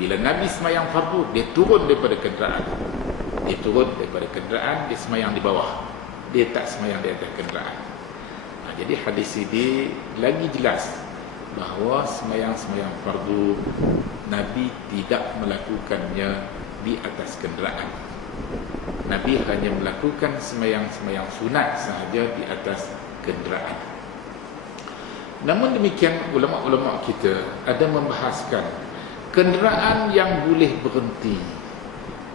bila Nabi semayang fardu, dia turun daripada kenderaan. Dia turun daripada kenderaan, dia semayang di bawah. Dia tak semayang di atas kenderaan. Jadi hadis ini lagi jelas bahawa semayang-semayang fardu Nabi tidak melakukannya di atas kenderaan. Nabi hanya melakukan semayang-semayang sunat sahaja di atas kenderaan. Namun demikian, ulama-ulama kita ada membahaskan kenderaan yang boleh berhenti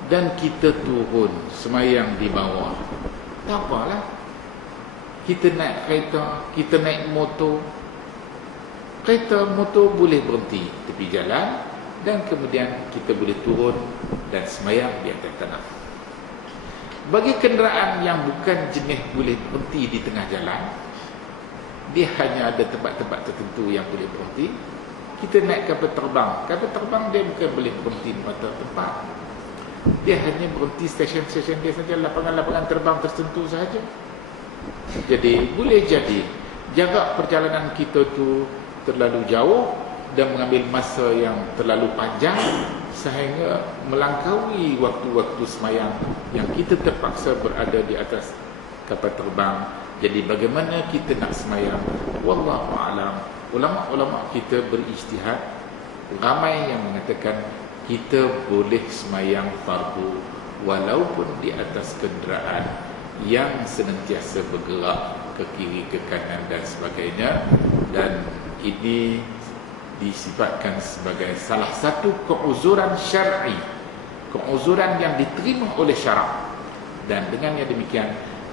dan kita turun semayang di bawah, tak apalah. Kita naik kereta, kita naik motor. Kereta, motor boleh berhenti tepi jalan dan kemudian kita boleh turun dan semayang di atas tanah. Bagi kenderaan yang bukan jenis boleh berhenti di tengah jalan, dia hanya ada tempat-tempat tertentu yang boleh berhenti. Kita naik kapal terbang. Kapal terbang dia bukan boleh berhenti di mata tempat. Dia hanya berhenti stesen-stesen dia saja, lapangan-lapangan terbang tertentu sahaja. Jadi boleh jadi jarak perjalanan kita tu terlalu jauh dan mengambil masa yang terlalu panjang sehingga melangkaui waktu-waktu semayang yang kita terpaksa berada di atas kapal terbang. Jadi bagaimana kita nak semayang? Wallahu a'lam. Ulama-ulama kita berijtihad. Ramai yang mengatakan kita boleh semayang fardu walaupun di atas kenderaan yang senantiasa bergerak ke kiri, ke kanan dan sebagainya. Dan ini disifatkan sebagai salah satu keuzuran syar'i, keuzuran yang diterima oleh syarak. Dan dengan yang demikian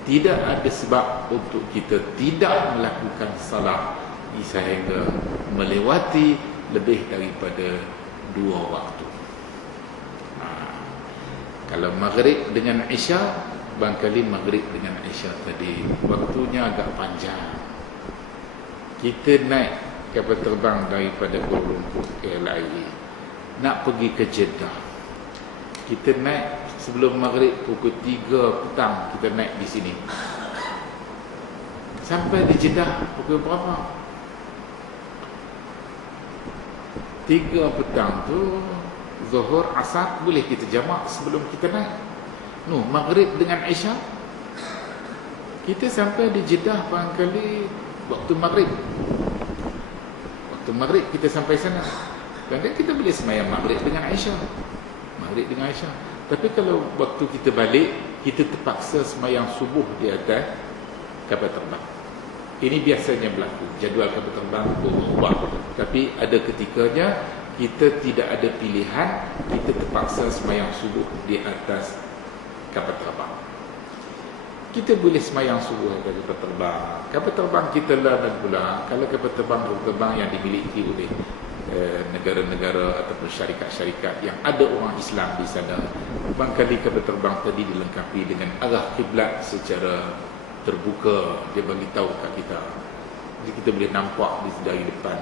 tidak ada sebab untuk kita tidak melakukan salat sehingga melewati lebih daripada 2 waktu. Kalau maghrib dengan isya, barangkali maghrib dengan isya tadi waktunya agak panjang. Kita naik kapal terbang daripada Kuala Lumpur ke LIA nak pergi ke Jeddah. Kita naik sebelum maghrib pukul 3 petang, kita naik di sini. Sampai di Jeddah pukul berapa? 3 petang tu Zuhur, Asar boleh kita jamak sebelum kita naik. Maghrib dengan Isya kita sampai di Jeddah barangkali waktu maghrib. Waktu maghrib kita sampai sana. Dan kita boleh semayang maghrib dengan Isya. Maghrib dengan Isya. Tapi kalau waktu kita balik, kita terpaksa semayang subuh di atas kapal terbang. Ini biasanya berlaku. Jadual kapal terbang berubah. Tapi ada ketikanya kita tidak ada pilihan, kita terpaksa semayang subuh di atas kapal terbang. Kita boleh semayang subuh di atas kapal terbang. Kapal terbang kita lah dan pula, kalau kapal terbang yang dimiliki oleh negara-negara ataupun syarikat-syarikat yang ada orang Islam di sana, barangkali kapal terbang tadi dilengkapi dengan arah kiblat secara terbuka. Dia bagi tahu kat kita, jadi kita boleh nampak dari depan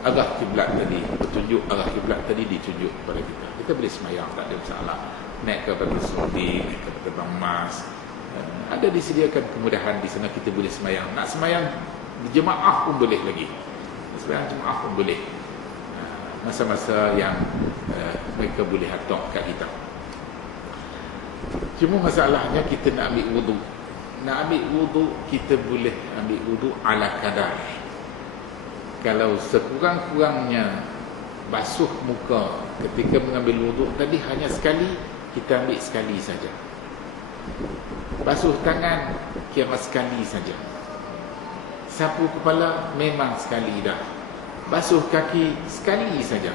arah kiblat tadi, petunjuk arah kiblat tadi ditunjuk kepada kita. Kita boleh semayang, tak ada masalah. Naik kapal tersebut, naik kapal terbang mas, ada disediakan kemudahan di sana, kita boleh semayang. Nak semayang jemaah pun boleh lagi. Semayang jemaah pun boleh. Masa-masa yang mereka boleh hantar kat kita. Cuma masalahnya kita nak ambil wudu. Nak ambil wudu, kita boleh ambil wudu ala kadar. Kalau sekurang-kurangnya basuh muka ketika mengambil wuduk tadi hanya sekali, kita ambil sekali saja. Basuh tangan kira sekali saja. Sapu kepala memang sekali dah. Basuh kaki sekali saja.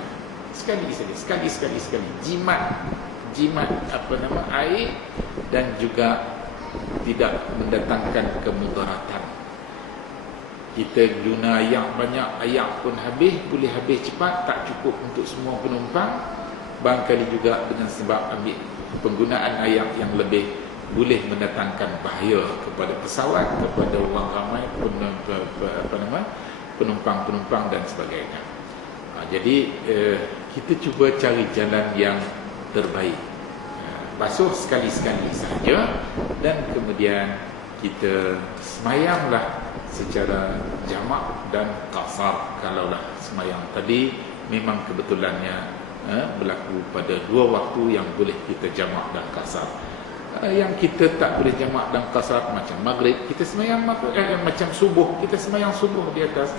Sekali saja, sekali. Jimat air dan juga tidak mendatangkan kemudaratan. Kita guna air banyak, air pun habis, boleh habis cepat, tak cukup untuk semua penumpang. Barangkali juga dengan sebab ambil penggunaan air yang lebih boleh mendatangkan bahaya kepada pesawat, kepada orang ramai, penumpang-penumpang dan sebagainya. Jadi kita cuba cari jalan yang terbaik. Basuh sekali-sekali sahaja, dan kemudian kita semayanglah secara jamak dan qasar. Kalaulah semayang tadi memang kebetulannya berlaku pada dua waktu yang boleh kita jamak dan qasar. Yang kita tak boleh jamak dan qasar macam maghrib, kita semayang macam subuh, kita semayang subuh di atas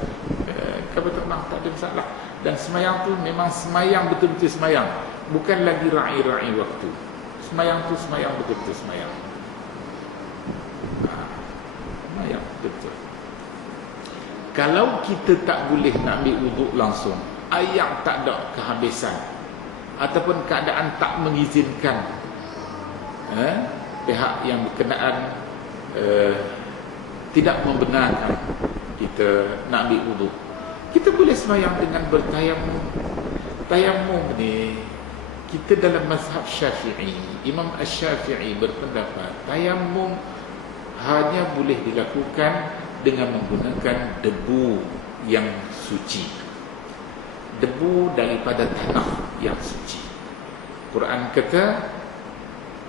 kapal terbang, tak ada masalah. Dan semayang tu memang semayang betul-betul semayang, bukan lagi ra'i-ra'i waktu. Semayang tu semayang betul-betul semayang. Semayang betul-betul. Kalau kita tak boleh nak ambil wuduk langsung, air tak ada kehabisan, ataupun keadaan tak mengizinkan, pihak yang berkenaan tidak membenarkan kita nak ambil wuduk, kita boleh semayang dengan bertayamum. Tayamum ni, kita dalam mazhab Syafi'i, Imam Asy-Syafi'i berpendapat tayamum hanya boleh dilakukan dengan menggunakan debu yang suci, debu daripada tanah yang suci. Quran kata,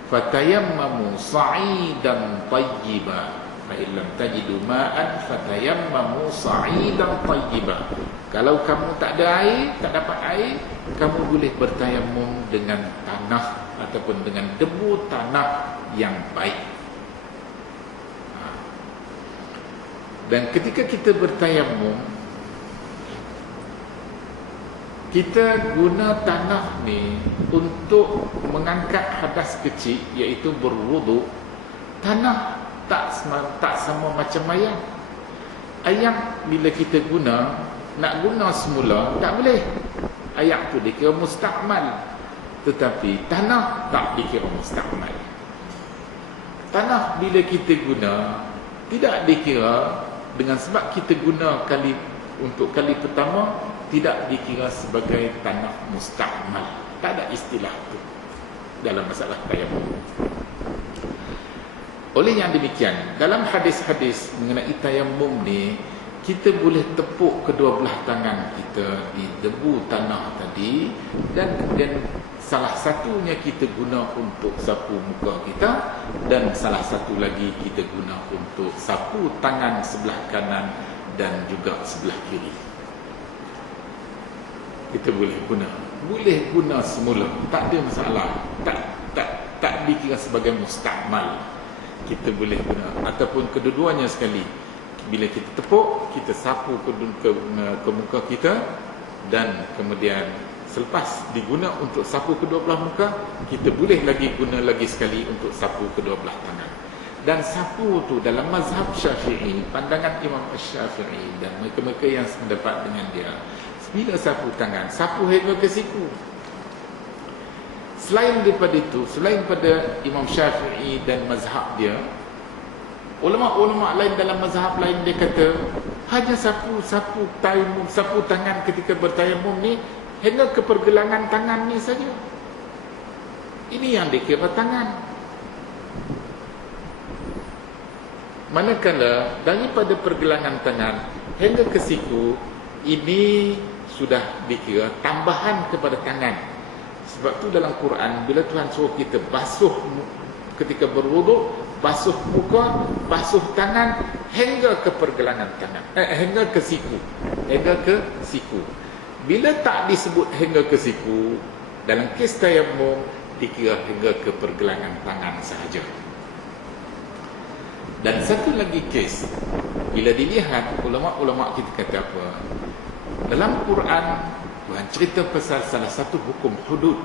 fatayammamu sa'idan tayyiban fa illam tajidu ma'an fatayammamu sa'idan tayyiban. Kalau kamu tak ada air, tak dapat air, kamu boleh bertayamum dengan tanah ataupun dengan debu tanah yang baik. Dan ketika kita bertayamum, kita guna tanah ni untuk mengangkat hadas kecil, iaitu berwuduk. Tanah tak sama macam ayam. Ayam bila kita guna, nak guna semula tak boleh. Ayam tu dikira mustakmal, tetapi tanah tak dikira mustakmal. Tanah bila kita guna tidak dikira, dengan sebab kita guna untuk kali pertama, tidak dikira sebagai tanah mustakmal. Tak ada istilah itu dalam masalah tayamum. Oleh yang demikian, dalam hadis-hadis mengenai tayamum ni, kita boleh tepuk kedua belah tangan kita di debu tanah tadi, dan kemudian salah satunya kita guna untuk sapu muka kita, dan salah satu lagi kita guna untuk sapu tangan sebelah kanan dan juga sebelah kiri. Kita boleh guna semula, tak ada masalah, tak dikira sebagai mustakmal. Kita boleh guna, ataupun kedua-duanya sekali. Bila kita tepuk, kita sapu ke muka kita, dan kemudian selepas diguna untuk sapu kedua belah muka, kita boleh lagi guna lagi sekali untuk sapu kedua belah tangan. Dan sapu tu dalam mazhab Syafi'i, pandangan Imam Asy-Syafi'i dan mereka-mereka yang sependapat dengan dia, bila sapu tangan, sapu hingga ke siku. Selain daripada itu, selain pada Imam Syafi'i dan mazhab dia, ulama-ulama lain dalam mazhab lain dia kata hanya sapu tangan ketika bertayamum ni hingga ke pergelangan tangan ni saja. Ini yang dikira tangan. Manakala daripada pergelangan tangan hingga ke siku, ini sudah dikira tambahan kepada tangan. Sebab tu dalam Quran, bila Tuhan suruh kita basuh ketika berwuduk, basuh muka, basuh tangan hingga ke pergelangan tangan, hingga ke siku. Bila tak disebut hingga ke siku, dalam kes tayamum dikira hingga ke pergelangan tangan sahaja. Dan satu lagi kes, bila dilihat ulama-ulama kita kata apa? Dalam Quran, Tuhan cerita pasal salah satu hukum hudud.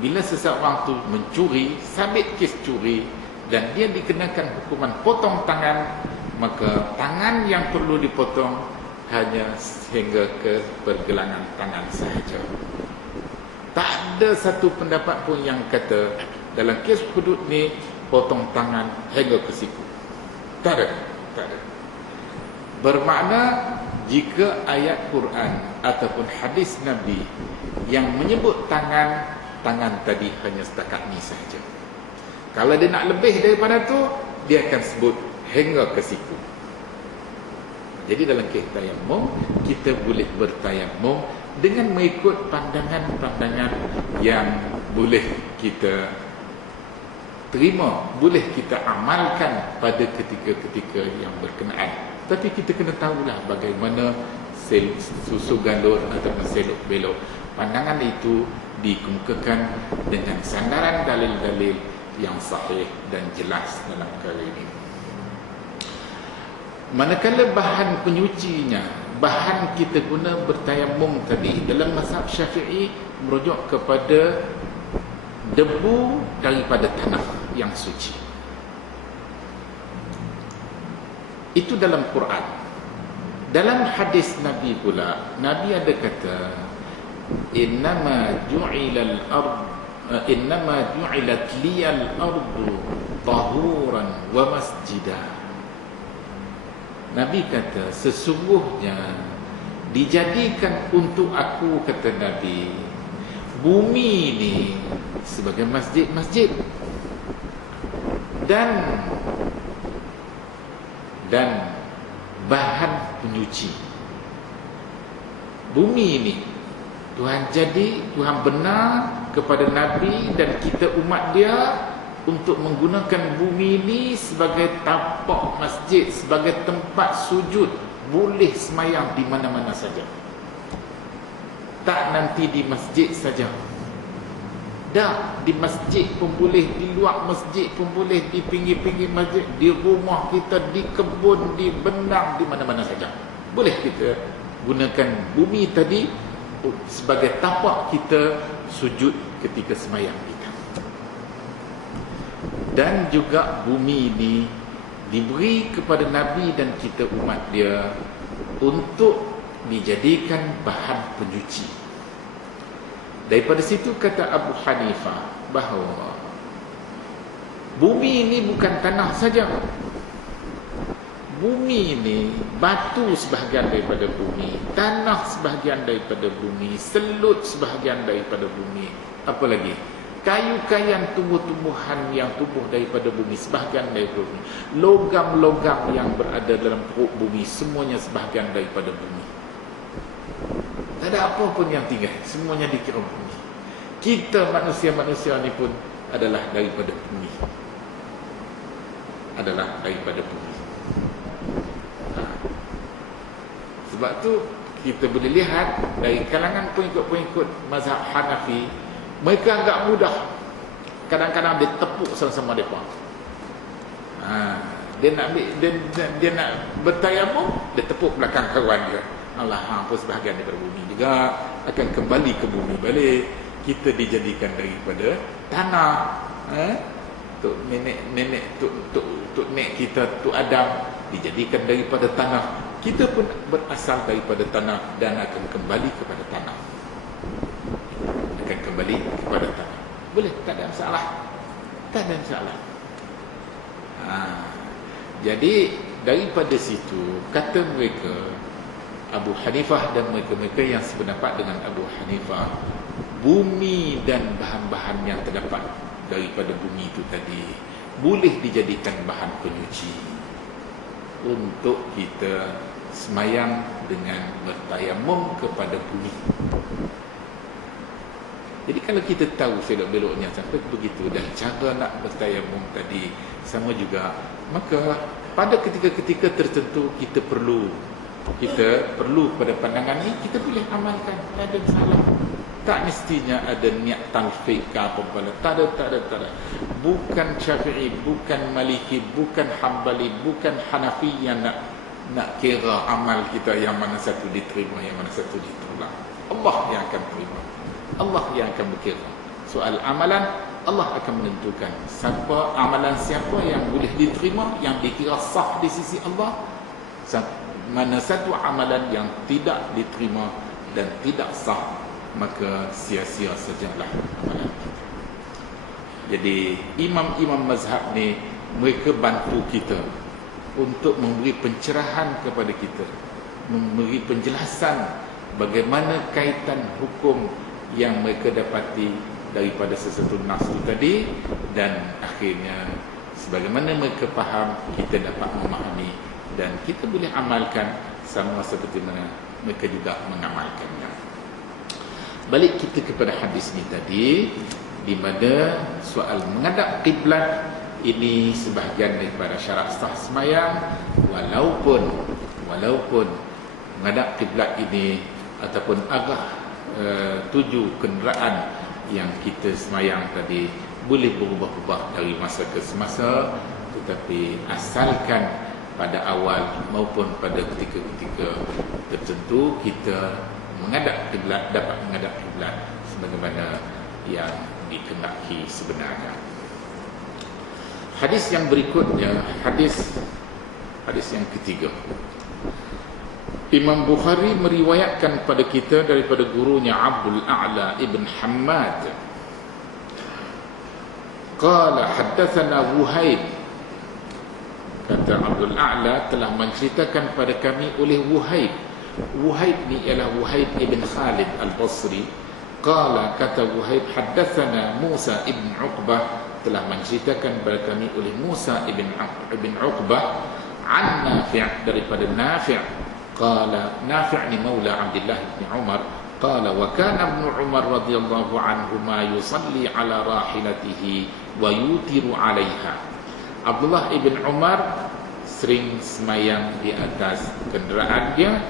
Bila seseorang tu mencuri, sabit kes curi, dan dia dikenakan hukuman potong tangan, maka tangan yang perlu dipotong hanya hingga ke pergelangan tangan sahaja. Tak ada satu pendapat pun yang kata dalam kes hudud ni potong tangan hingga ke siku. Tak ada. Bermakna jika ayat Quran ataupun hadis Nabi yang menyebut tangan tadi hanya setakat ni sahaja. Kalau dia nak lebih daripada tu, dia akan sebut hingga ke siku. Jadi dalam kes tayamum, kita boleh bertayamum dengan mengikut pandangan-pandangan yang boleh kita terima, boleh kita amalkan pada ketika-ketika yang berkenaan. Tapi kita kena tahulah bagaimana susu galur atau selok belok pandangan itu dikemukakan dengan sandaran dalil-dalil yang sahih dan jelas dalam perkara ini. Manakala bahan penyucinya, bahan kita guna bertayamum tadi, dalam mazhab Syafi'i merujuk kepada debu daripada tanah yang suci. Itu dalam Quran. Dalam hadis Nabi pula, Nabi ada kata, innama ju'ilat liyal ardu tahuran wa masjidah. Nabi kata, sesungguhnya dijadikan untuk aku, kata Nabi, bumi ini sebagai masjid-masjid dan bahan penyuci. Bumi ini Tuhan benar kepada Nabi dan kita umat dia untuk menggunakan bumi ini sebagai tapak masjid, sebagai tempat sujud, boleh semayang di mana-mana saja. Tak nanti di masjid saja, dah di masjid pun boleh, di luar masjid pun boleh, di pinggir-pinggir masjid, di rumah kita, di kebun, di benang, di mana-mana saja boleh kita gunakan bumi tadi sebagai tapak kita sujud ketika semayang kita. Dan juga bumi ini diberi kepada Nabi dan kita umat dia untuk dijadikan bahan penyuci. Daripada situ kata Abu Hanifah bahawa bumi ini bukan tanah saja. Bumi ini batu sebahagian daripada bumi, tanah sebahagian daripada bumi, selut sebahagian daripada bumi, apa lagi? Kayu-kayan, tumbuh-tumbuhan yang tumbuh daripada bumi, sebahagian daripada bumi. Logam-logam yang berada dalam perut bumi, semuanya sebahagian daripada bumi. Tak ada apa pun yang tinggal, semuanya dikira bumi. Kita manusia-manusia ni pun adalah daripada bumi. Adalah daripada bumi. Sebab tu kita boleh lihat dari kalangan pengikut-pengikut mazhab Hanafi, mereka agak mudah. Kadang-kadang dia tepuk sama-sama mereka. Dia nak ambil, dia nak bertayamum, dia tepuk belakang kawan dia. Allah, apa sebahagian daripada bumi juga akan kembali ke bumi balik. Kita dijadikan daripada tanah. Tok nenek tok nek kita, Tok Adam dijadikan daripada tanah. Kita pun berasal daripada tanah dan akan kembali kepada tanah. Akan kembali kepada tanah. Boleh, tak ada masalah. Tak ada masalah. Jadi daripada situ kata mereka Abu Hanifah dan mereka-mereka yang sependapat dengan Abu Hanifah, bumi dan bahan-bahan yang terdapat daripada bumi itu tadi boleh dijadikan bahan penyuci untuk kita semayang dengan bertayamum kepada bumi. Jadi kalau kita tahu selok-beloknya sampai begitu dan cara nak bertayamum tadi sama juga, maka pada ketika-ketika tertentu kita perlu pada pandangan ini, kita boleh amalkan, tak ada salah. Tak mestinya ada niat talfiq ke apa-apa. Tak ada. Bukan Syafi'i, bukan Maliki, bukan Hambali, bukan Hanafi yang nak kira amal kita yang mana satu diterima, yang mana satu ditolak. Allah yang akan terima, Allah yang akan berkira. Soal amalan, Allah akan menentukan amalan siapa yang boleh diterima, yang dikira sah di sisi Allah, mana satu amalan yang tidak diterima dan tidak sah, maka sia-sia sajalah amalan kita. Jadi imam-imam mazhab ni mereka bantu kita untuk memberi pencerahan kepada kita, memberi penjelasan bagaimana kaitan hukum yang mereka dapati daripada sesuatu nas itu tadi, dan akhirnya sebagaimana mereka faham, kita dapat memahami dan kita boleh amalkan sama seperti mana mereka juga mengamalkannya. Balik kita kepada hadis ni tadi, di mana soal menghadap kiblat ini sebahagian daripada syarat sah sembahyang, walaupun menghadap kiblat ini ataupun arah tuju kenderaan yang kita sembahyang tadi boleh berubah-ubah dari masa ke semasa, tetapi asalkan pada awal maupun pada ketika-ketika tertentu kita menghadap kiblat, dapat menghadap kiblat sebagaimana yang dikehendaki sebenarnya. Hadis yang berikutnya, hadis yang ketiga. Imam Bukhari meriwayatkan pada kita daripada gurunya Abdul A'la ibn Hammad. Qala haddatsana Wuhaib. Kata Abdul A'la telah menceritakan pada kami oleh Wuhaib. Wuhaib ni ialah Wuhaib ibn Khalid al-Basri. Qala kata Wuhaib haddatsana Musa ibn Uqbah, telah menceritakan kepada kami oleh Musa ibn Uqbah an Nafi' daripada Nafi'. Qala Nafi' ni maula Abdullah bin Umar. Qala wa kana ibn Umar radhiyallahu anhu ma yusalli ala rahilatihi wa yutiru 'alaiha. Abdullah ibn Umar sering semayang di atas kenderaan dia,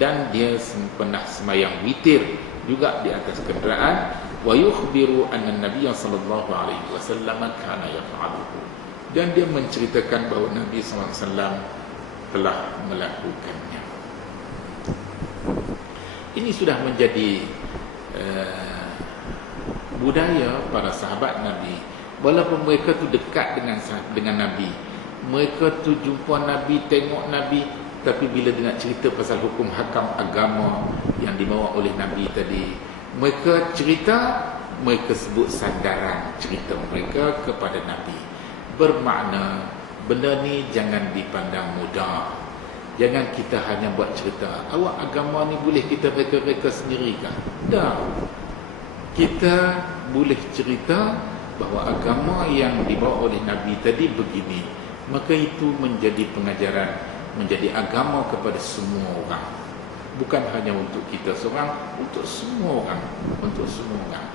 dan dia pernah semayang witir juga di atas kenderaan. Wa yukhbiru anna Nabiy sallallahu alaihi wasallam kana yaf'aluhu, dan dia menceritakan bahawa Nabi sallallahu alaihi wasallam telah melakukannya. Ini sudah menjadi budaya para sahabat Nabi. Walaupun mereka tu dekat dengan Nabi, mereka tu jumpa Nabi, tengok Nabi, tapi bila dia nak cerita pasal hukum hakam agama yang dibawa oleh Nabi tadi, mereka cerita, mereka sebut sandaran cerita mereka kepada Nabi. Bermakna benda ni jangan dipandang mudah. Jangan kita hanya buat cerita, awak agama ni boleh kita reka-reka sendiri kah? Tak. Kita boleh cerita bahawa agama yang dibawa oleh Nabi tadi begini, maka itu menjadi pengajaran, menjadi agama kepada semua orang. Bukan hanya untuk kita seorang, untuk semua orang, untuk semua orang.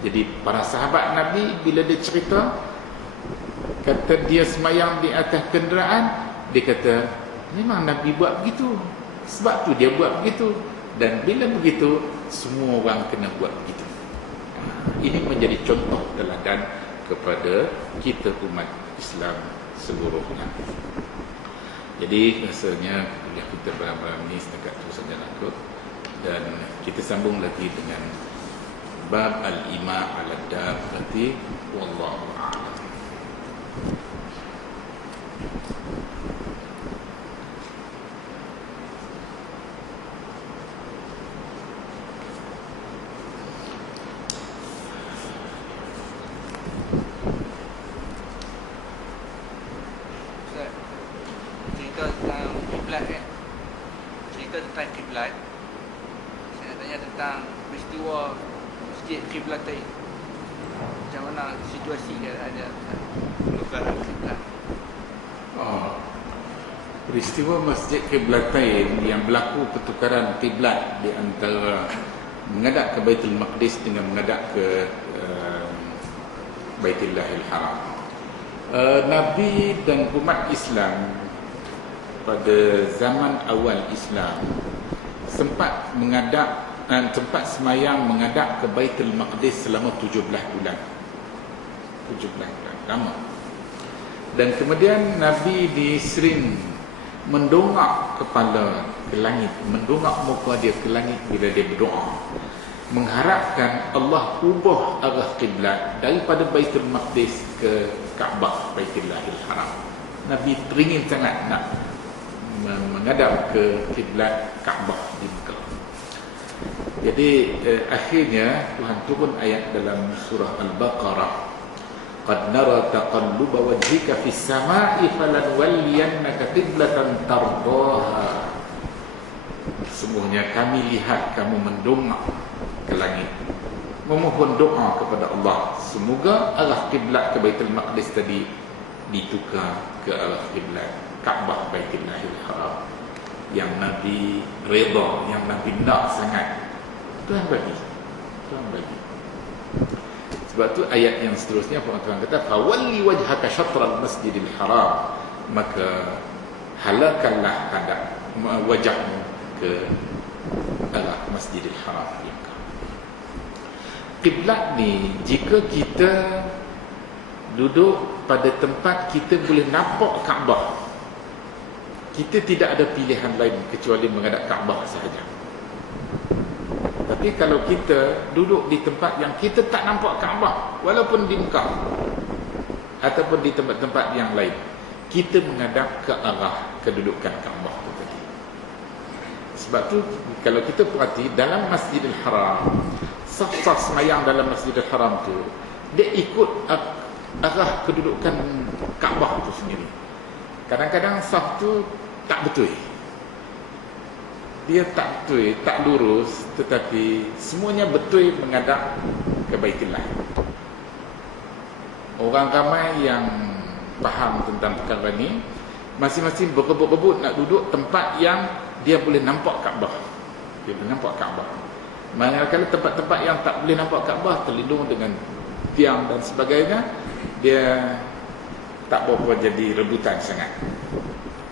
Jadi para sahabat Nabi bila dia cerita, kata dia semayang di atas kenderaan, dia kata memang Nabi buat begitu, sebab tu dia buat begitu, dan bila begitu semua orang kena buat begitu. Ini menjadi contoh teladan kepada kita umat Islam seluruhnya. Jadi rasanya kuliah kita malam ini setakat itu saja lakut, dan kita sambung lagi dengan bab al-ima' ala dabbati, wallahu a'lam. Kiblatain. Macam mana situasi dia ada perubahan kiblat? Peristiwa Masjid Kiblatain yang berlaku pertukaran kiblat di antara menghadap ke Baitul Maqdis dengan menghadap ke Baitullahil Haram. Nabi dan umat Islam pada zaman awal Islam sempat menghadap dan tempat semayang menghadap ke Baitul Maqdis selama 17 bulan. 17 bulan, lama. Dan kemudian Nabi disering mendongak kepala ke langit, mendongak muka dia ke langit bila dia berdoa, mengharapkan Allah ubah arah kiblat daripada Baitul Maqdis ke Kaabah, Baitullahil Haram. Nabi teringin sangat nak menghadap ke kiblat Kaabah di Mekah. Jadi akhirnya Tuhan turun ayat dalam surah Al-Baqarah, qad nara taqalluba wajhika fis sama'i falanwalliyannaka qiblatan tardaha. Sesungguhnya kami lihat kamu mendongak ke langit, memohon doa kepada Allah, semoga arah kiblat ke Baitul Maqdis tadi ditukar ke arah kiblat Kaabah, Baitullahil Haram, yang Nabi redha, yang Nabi nak sangat. Tuhan bagi. Tuan bagi. Sebab tu ayat yang seterusnya Tuhan kata fawalli wajhaka syatral masjidil haram, maka halakanlah hadap wajahmu ke arah Masjidil Haram. Kiblat ni, jika kita duduk pada tempat kita boleh nampak Kaabah, kita tidak ada pilihan lain kecuali menghadap Kaabah sahaja. Tapi kalau kita duduk di tempat yang kita tak nampak Kaabah, walaupun di Mekah ataupun di tempat-tempat yang lain, kita menghadap ke arah kedudukan Kaabah itu tadi. Sebab tu kalau kita perhati dalam Masjidil Haram, saf-saf semayang dalam Masjidil Haram tu, dia ikut arah kedudukan Kaabah itu sendiri. Kadang-kadang saf tu tak betul. Dia tak betul, tak lurus, tetapi semuanya betul menghadap ke Baitullah. Orang ramai yang faham tentang perkara ni, masing-masing berebut-rebut nak duduk tempat yang dia boleh nampak Kaabah. Dia boleh nampak Kaabah. Manakala tempat-tempat yang tak boleh nampak Kaabah, terlindung dengan tiang dan sebagainya, dia tak berapa jadi rebutan sangat.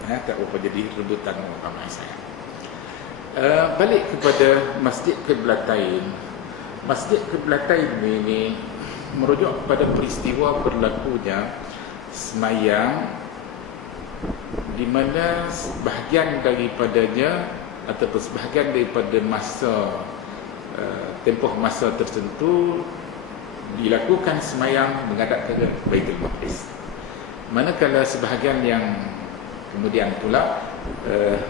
Tak berapa jadi rebutan orang ramai sangat. Balik kepada Masjid Qiblatain. Masjid Qiblatain ini merujuk kepada peristiwa berlakunya semayang di mana sebahagian daripadanya ataupun sebahagian daripada masa tempoh masa tertentu dilakukan semayang menghadap ke Baitul Maqdis. Manakala sebahagian yang kemudian pula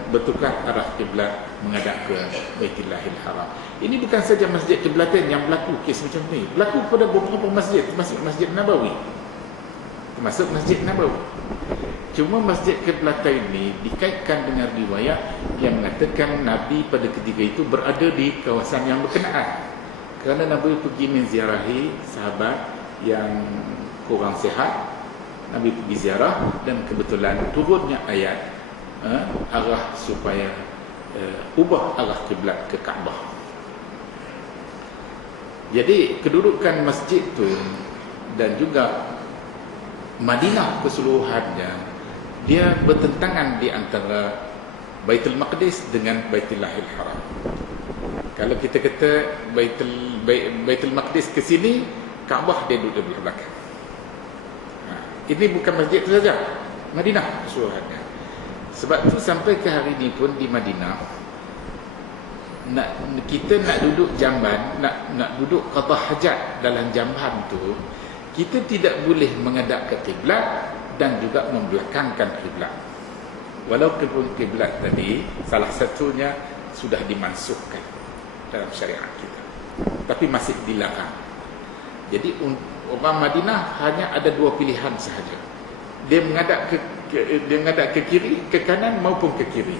bertukar arah kiblat menghadap ke Baitullahil Haram. Ini bukan saja Masjid Qiblatain yang berlaku kes macam ni. Berlaku pada beberapa masjid, termasuk Masjid Nabawi. Termasuk Masjid Nabawi. Cuma Masjid Qiblatain ini dikaitkan dengan riwayat yang mengatakan Nabi pada ketika itu berada di kawasan yang berkenaan. Kerana Nabi pergi menziarahi sahabat yang kurang sihat, Nabi pergi ziarah dan kebetulan turunnya ayat arah supaya ubah arah kiblat ke Kaabah. Jadi kedudukan masjid tu dan juga Madinah keseluruhannya, dia bertentangan di antara Baitul Maqdis dengan Baitullahil Haram. Kalau kita kata Baitul Maqdis ke sini, Kaabah dia duduk di belakang. Ini bukan masjid itu saja, Madinah keseluruhannya. Sebab tu sampai ke hari ini pun di Madinah, kita nak duduk jamban, nak duduk qada hajat dalam jamban tu, kita tidak boleh menghadap ke kiblat dan juga membelakangkan kiblat. Walaupun kiblat tadi salah satunya sudah dimansuhkan dalam syariat kita, tapi masih dilarang. Jadi orang Madinah hanya ada dua pilihan sahaja. Dia menghadap ke kiri, ke kanan maupun ke kiri.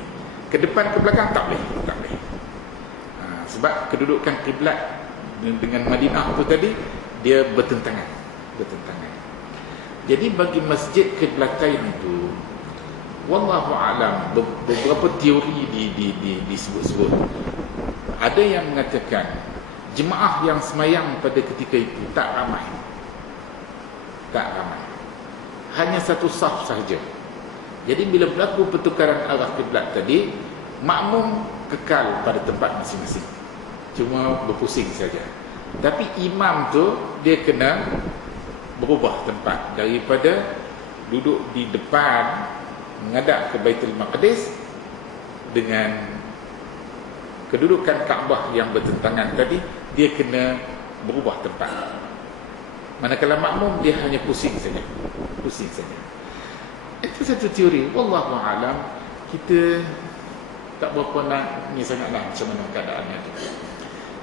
Ke depan, ke belakang tak boleh. Sebab kedudukan kiblat dengan Madinah itu tadi dia bertentangan. Jadi bagi Masjid Qiblatain itu, wallahu alam, beberapa teori disebut-sebut. Ada yang mengatakan jemaah yang semayang pada ketika itu tak ramai. Hanya satu saf sahaja. Jadi bila berlaku pertukaran arah kiblat tadi, makmum kekal pada tempat masing-masing, cuma berpusing saja. Tapi imam tu dia kena berubah tempat daripada duduk di depan menghadap ke Baitul Maqdis dengan kedudukan Kaabah yang bertentangan tadi, dia kena berubah tempat. Manakala makmum dia hanya pusing saja. Itu satu teori. Wallahu alam, kita tak berapa nak ni sangatlah macam mana keadaannya tu.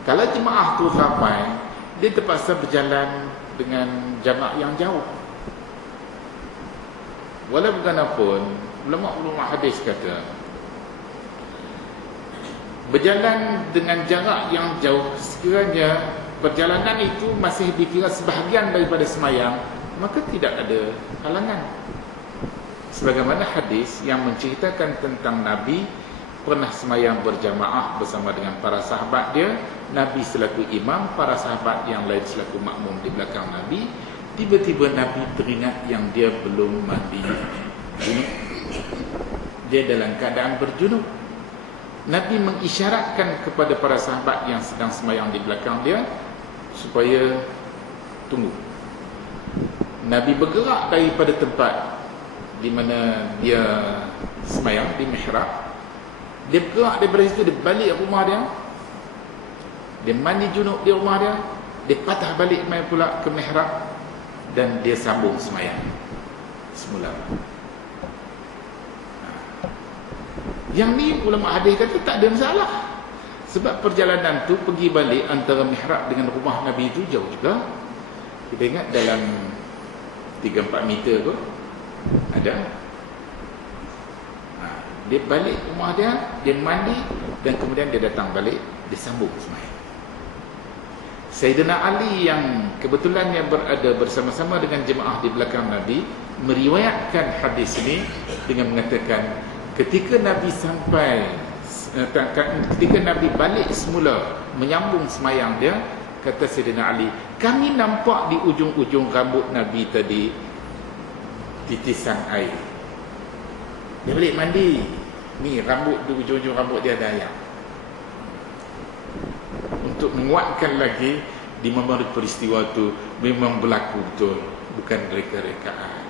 Kalau jemaah tu ramai, dia terpaksa berjalan dengan jamak yang jauh. Walau bagaimanapun, ulama-ulama hadis kata berjalan dengan jarak yang jauh, sekiranya perjalanan itu masih dikira sebahagian daripada semayang, maka tidak ada halangan. Sebagaimana hadis yang menceritakan tentang Nabi pernah semayang berjamaah bersama dengan para sahabat dia, Nabi selaku imam, para sahabat yang lain selaku makmum di belakang Nabi. Tiba-tiba Nabi teringat yang dia belum mandi junub. Dia dalam keadaan berjunub. Nabi mengisyaratkan kepada para sahabat yang sedang semayang di belakang dia supaya tunggu. Nabi bergerak daripada tempat di mana dia semayang di mihrab. Dia bergerak daripada situ, dia balik rumah dia. Dia mandi junub di rumah dia. Dia patah balik mai pula ke mihrab dan dia sambung semayang semula. Yang ni ulama hadis kata tak ada masalah. Sebab perjalanan tu pergi balik antara mihrab dengan rumah Nabi itu jauh juga. Kita ingat dalam 3-4 meter tu ada. Dia balik rumah dia, dia mandi dan kemudian dia datang balik, dia sambung sembahyang. Sayyidina Ali yang kebetulannya berada bersama-sama dengan jemaah di belakang Nabi meriwayatkan hadis ini dengan mengatakan ketika Nabi balik semula menyambung semayang dia, kata Sayyidina Ali, kami nampak di ujung-ujung rambut Nabi tadi titisan air. Dia balik mandi, ni rambut di ujung-ujung rambut dia ada air. Untuk menguatkan lagi di memori peristiwa itu memang berlaku betul, bukan reka-rekaan.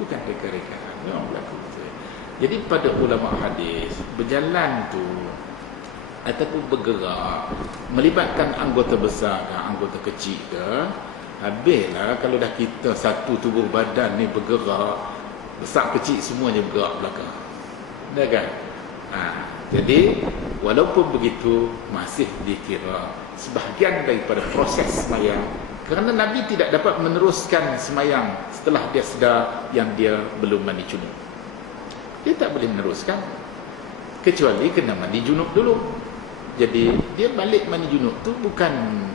Bukan reka-rekaan, memang berlaku betul. Jadi pada ulama hadis, berjalan tu ataupun bergerak melibatkan anggota besar ke anggota kecil ke, habislah kalau dah kita satu tubuh badan ni bergerak, besar kecil semuanya bergerak belakang. Dah kan? Jadi walaupun begitu masih dikira sebahagian daripada proses semayang, kerana Nabi tidak dapat meneruskan semayang setelah dia sedar yang dia belum mandi junub. Dia tak boleh meneruskan kecuali kena mandi junub dulu. Jadi dia balik mandi junub tu bukan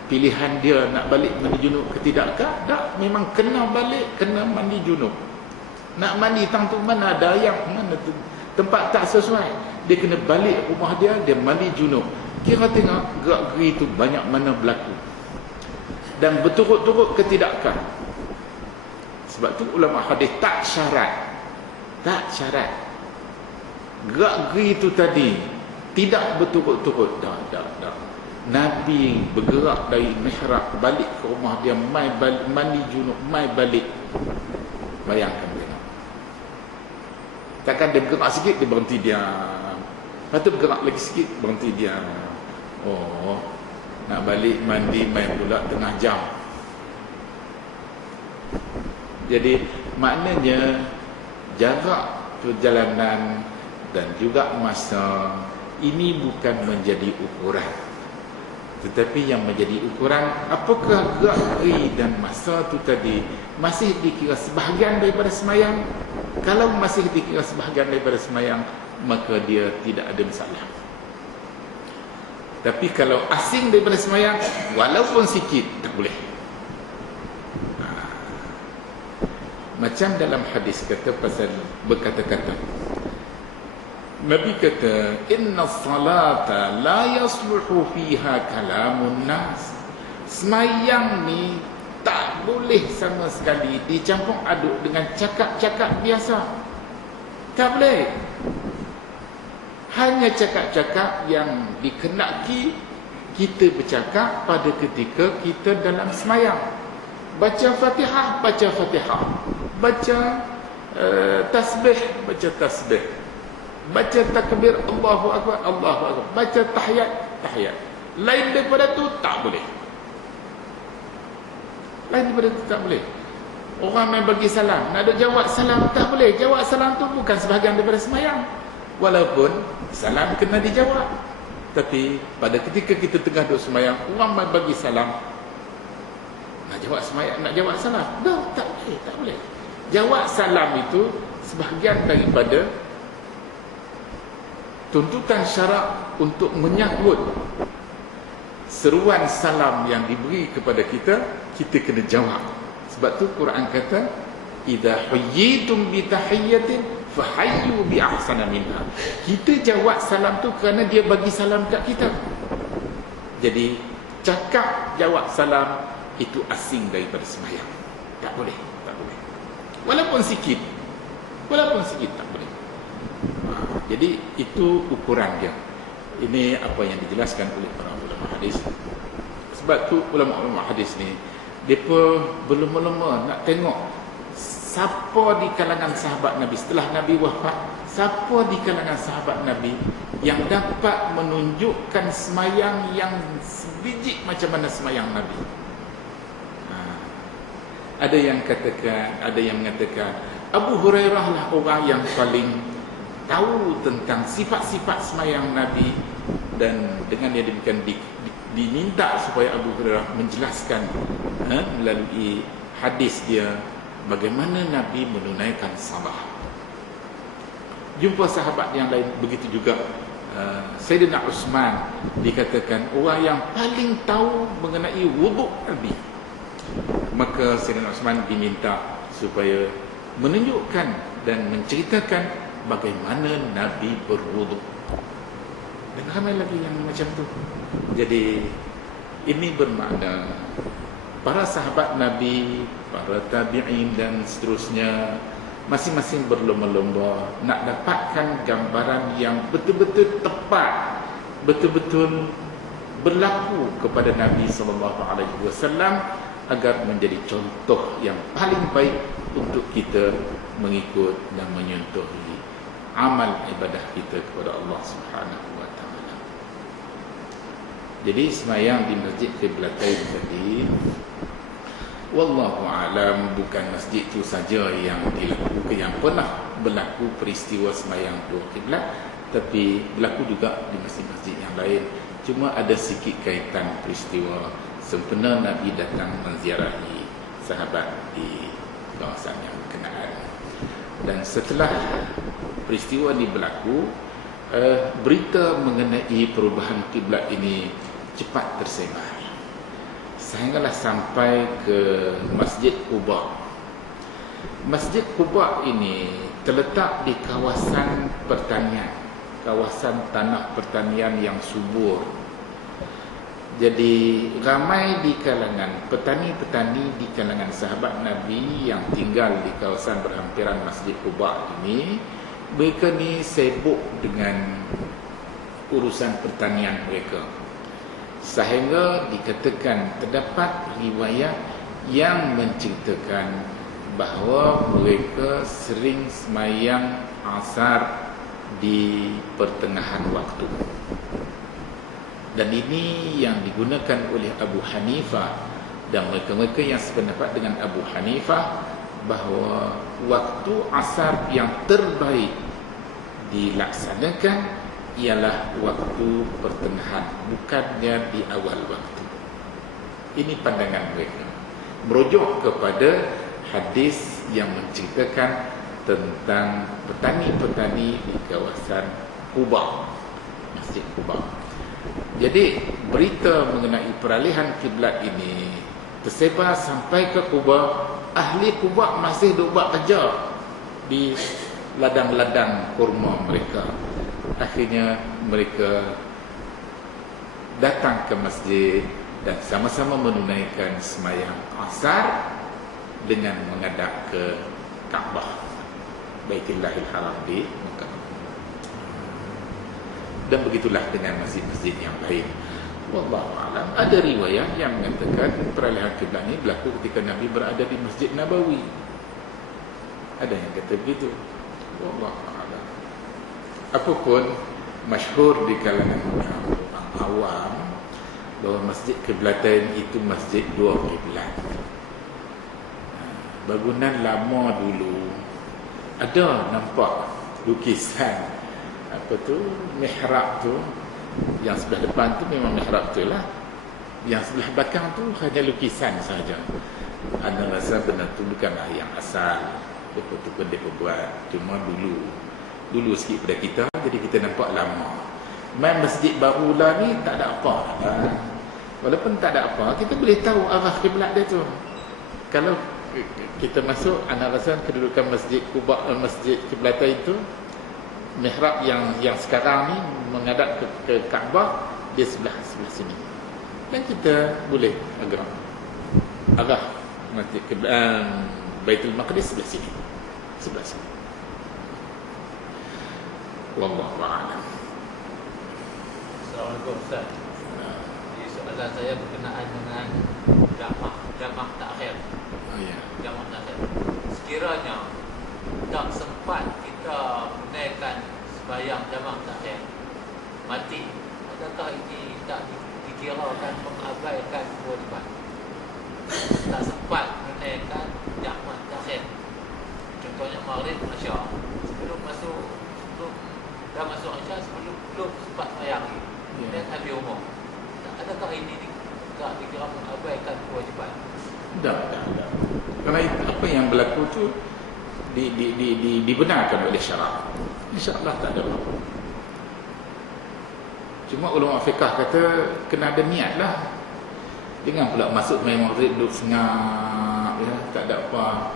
pilihan dia nak balik mandi junub ke tidakkah. Tak, memang kena balik, kena mandi junub. Nak mandi tang tu mana ada yang mana tu tempat tak sesuai, dia kena balik rumah dia, dia mandi junub. Kira tengok gerak-geri tu banyak mana berlaku dan berturut-turut ke tidakkah. Sebab tu ulama hadis tak syarat gerak-geri itu tadi tidak berturut-turut. Dah. Nabi bergerak dari mihrab balik ke rumah dia, mai balik, mandi junub, mai balik. Bayangkan tengok. Takkan dia bergerak sikit dia berhenti diam. Lepas tu bergerak lagi sikit berhenti diam. Oh, nak balik mandi mai pula tengah jam. Jadi maknanya jarak perjalanan dan juga masa ini bukan menjadi ukuran, tetapi yang menjadi ukuran apakah gerak-geri dan masa tu tadi masih dikira sebahagian daripada semayang. Kalau masih dikira sebahagian daripada semayang, maka dia tidak ada masalah. Tapi kalau asing daripada semayang, walaupun sikit, tak boleh. Macam dalam hadis kata pasal berkata-kata, Nabi kata, inna salata la yasluhu fiha kalamun nas. Semayang ni tak boleh sama sekali dicampur aduk dengan cakap-cakap biasa. Tak boleh. Hanya cakap-cakap yang dikenaki kita bercakap pada ketika kita dalam semayang. Baca Fatihah, baca Fatihah. Baca tasbih, baca tasbih. Baca takbir Allahu Akbar, Allahu Akbar. Baca tahiyat, tahiyat. Lain daripada tu tak boleh. Lain daripada tu tak boleh. Orang main bagi salam, nak ada jawab salam, tak boleh. Jawab salam tu bukan sebahagian daripada semayang. Walaupun salam kena dijawab, tapi pada ketika kita tengah duduk semayang, orang main bagi salam, nak jawab semayang, nak jawab salam, dah tak boleh, tak boleh. Jawab salam itu sebahagian daripada tuntutan syarak untuk menyahut seruan salam yang diberi kepada kita, kita kena jawab. Sebab tu Quran kata, idza huyyitum bi tahiyyatin fahayyu bi ahsana minha. Kita jawab salam tu kerana dia bagi salam kat kita. Jadi cakap jawab salam itu asing daripada sembahyang. Tak boleh, tak boleh. Walaupun sikit tak boleh. Jadi itu ukuran dia. Ini apa yang dijelaskan oleh para ulama hadis. Sebab tu ulama-ulama hadis ni depa berlama-lama nak tengok siapa di kalangan sahabat Nabi setelah Nabi wafat, siapa di kalangan sahabat Nabi yang dapat menunjukkan semayang yang sebiji macam mana semayang Nabi. Ada yang mengatakan Abu Hurairah lah orang yang paling tahu tentang sifat-sifat semayang Nabi, dan dengan dia demikian diminta supaya Abu Hurairah menjelaskan melalui hadis dia bagaimana Nabi menunaikan salah. Jumpa sahabat yang lain begitu juga. Sayyidina Uthman dikatakan orang yang paling tahu mengenai wuduk Nabi. Maka Sayyidina Uthman diminta supaya menunjukkan dan menceritakan bagaimana Nabi berwuduk. Dan ramai lagi yang macam tu. Jadi ini bermakna para sahabat Nabi, para tabi'in dan seterusnya masing-masing berlomba-lomba nak dapatkan gambaran yang betul-betul tepat, betul-betul berlaku kepada Nabi SAW agar menjadi contoh yang paling baik untuk kita mengikut dan menyentuhi amal ibadah kita kepada Allah Subhanahu wa taala. Jadi semayang di Masjid Qiblatain tadi, wallahu alam, bukan masjid itu saja yang dilakukan, yang pernah berlaku peristiwa semayang dua kiblat, tapi berlaku juga di masjid-masjid yang lain. Cuma ada sikit kaitan peristiwa sempena Nabi datang menziarahi sahabat di kawasan yang berkenaan. Dan setelah peristiwa ini berlaku, berita mengenai perubahan kiblat ini cepat tersebar sehinggalah sampai ke Masjid Quba. Masjid Quba ini terletak di kawasan pertanian, kawasan tanah pertanian yang subur. Jadi ramai di kalangan petani-petani di kalangan sahabat Nabi yang tinggal di kawasan berhampiran Masjid Quba ini, mereka ni sibuk dengan urusan pertanian mereka. Sehingga dikatakan terdapat riwayat yang menceritakan bahawa mereka sering semayang asar di pertengahan waktu. Dan ini yang digunakan oleh Abu Hanifah dan mereka-mereka yang sependapat dengan Abu Hanifah bahawa waktu asar yang terbaik dilaksanakan ialah waktu pertengahan, bukannya di awal waktu. Ini pandangan mereka, merujuk kepada hadis yang menceritakan tentang petani-petani di kawasan Quba, Masjid Quba. Jadi berita mengenai peralihan kiblat ini tersebar sampai ke Quba. Ahli Quba masih duk buat kerja di ladang-ladang kurma mereka. Akhirnya mereka datang ke masjid dan sama-sama menunaikan semayang asar dengan menghadap ke Kaabah, Baitullahil Haram di Mekah. Dan begitulah dengan masjid-masjid yang lain. Wallahu a'lam. Ada riwayat yang mengatakan peralihan kiblat ini berlaku ketika Nabi berada di Masjid Nabawi. Ada yang kata begitu. Wallahu a'lam. Apapun, masyhur di kalangan orang awam bahawa Masjid Qiblatain itu masjid dua kiblat. Bangunan lama dulu ada nampak lukisan apa tu, mihrab tu, yang sebelah depan tu memang mihrab tu lah, yang sebelah belakang tu hanya lukisan saja. Anda rasa benda tu bukanlah yang asal, betul-betul dia buat, cuma dulu sikit pada kita, jadi kita nampak lama. Main masjid baru lah ni tak ada apa walaupun tak ada apa, kita boleh tahu arah kiblat dia tu. Kalau kita masuk, anak rasa kedudukan Masjid Quba, Masjid Qiblatain itu, mihrab yang sekarang ni menghadap ke Kaabah, dia sebelah sini. Dan kita boleh arah Masjid Baitul Maqdis sebelah sini. Wallahu a'lam. Assalamualaikum Ustaz. Jadi soalan saya berkenaan dengan jamak takhir. Oh ya. Jamak takhir. Sekiranya tak sempat kita menunaikan sembahyang jamak takhir, mati, adakah ini tak dikirakan mengabaikan kewajiban? Tak sempat menunaikan jamak takhir. Contohnya maghrib Isya, sebelum dah masuk Isya, belum sempat sembahyang lagi. Dan habis umur. Adakah ini tak dikira mengabaikan kewajipan? Tak. Kerana apa yang berlaku tu dibenarkan oleh syarak. InsyaAllah tak ada apa. Cuma ulama fiqah kata kena ada niat lah. Jangan pula masuk main maghrib duduk sengak, ya, tak ada apa.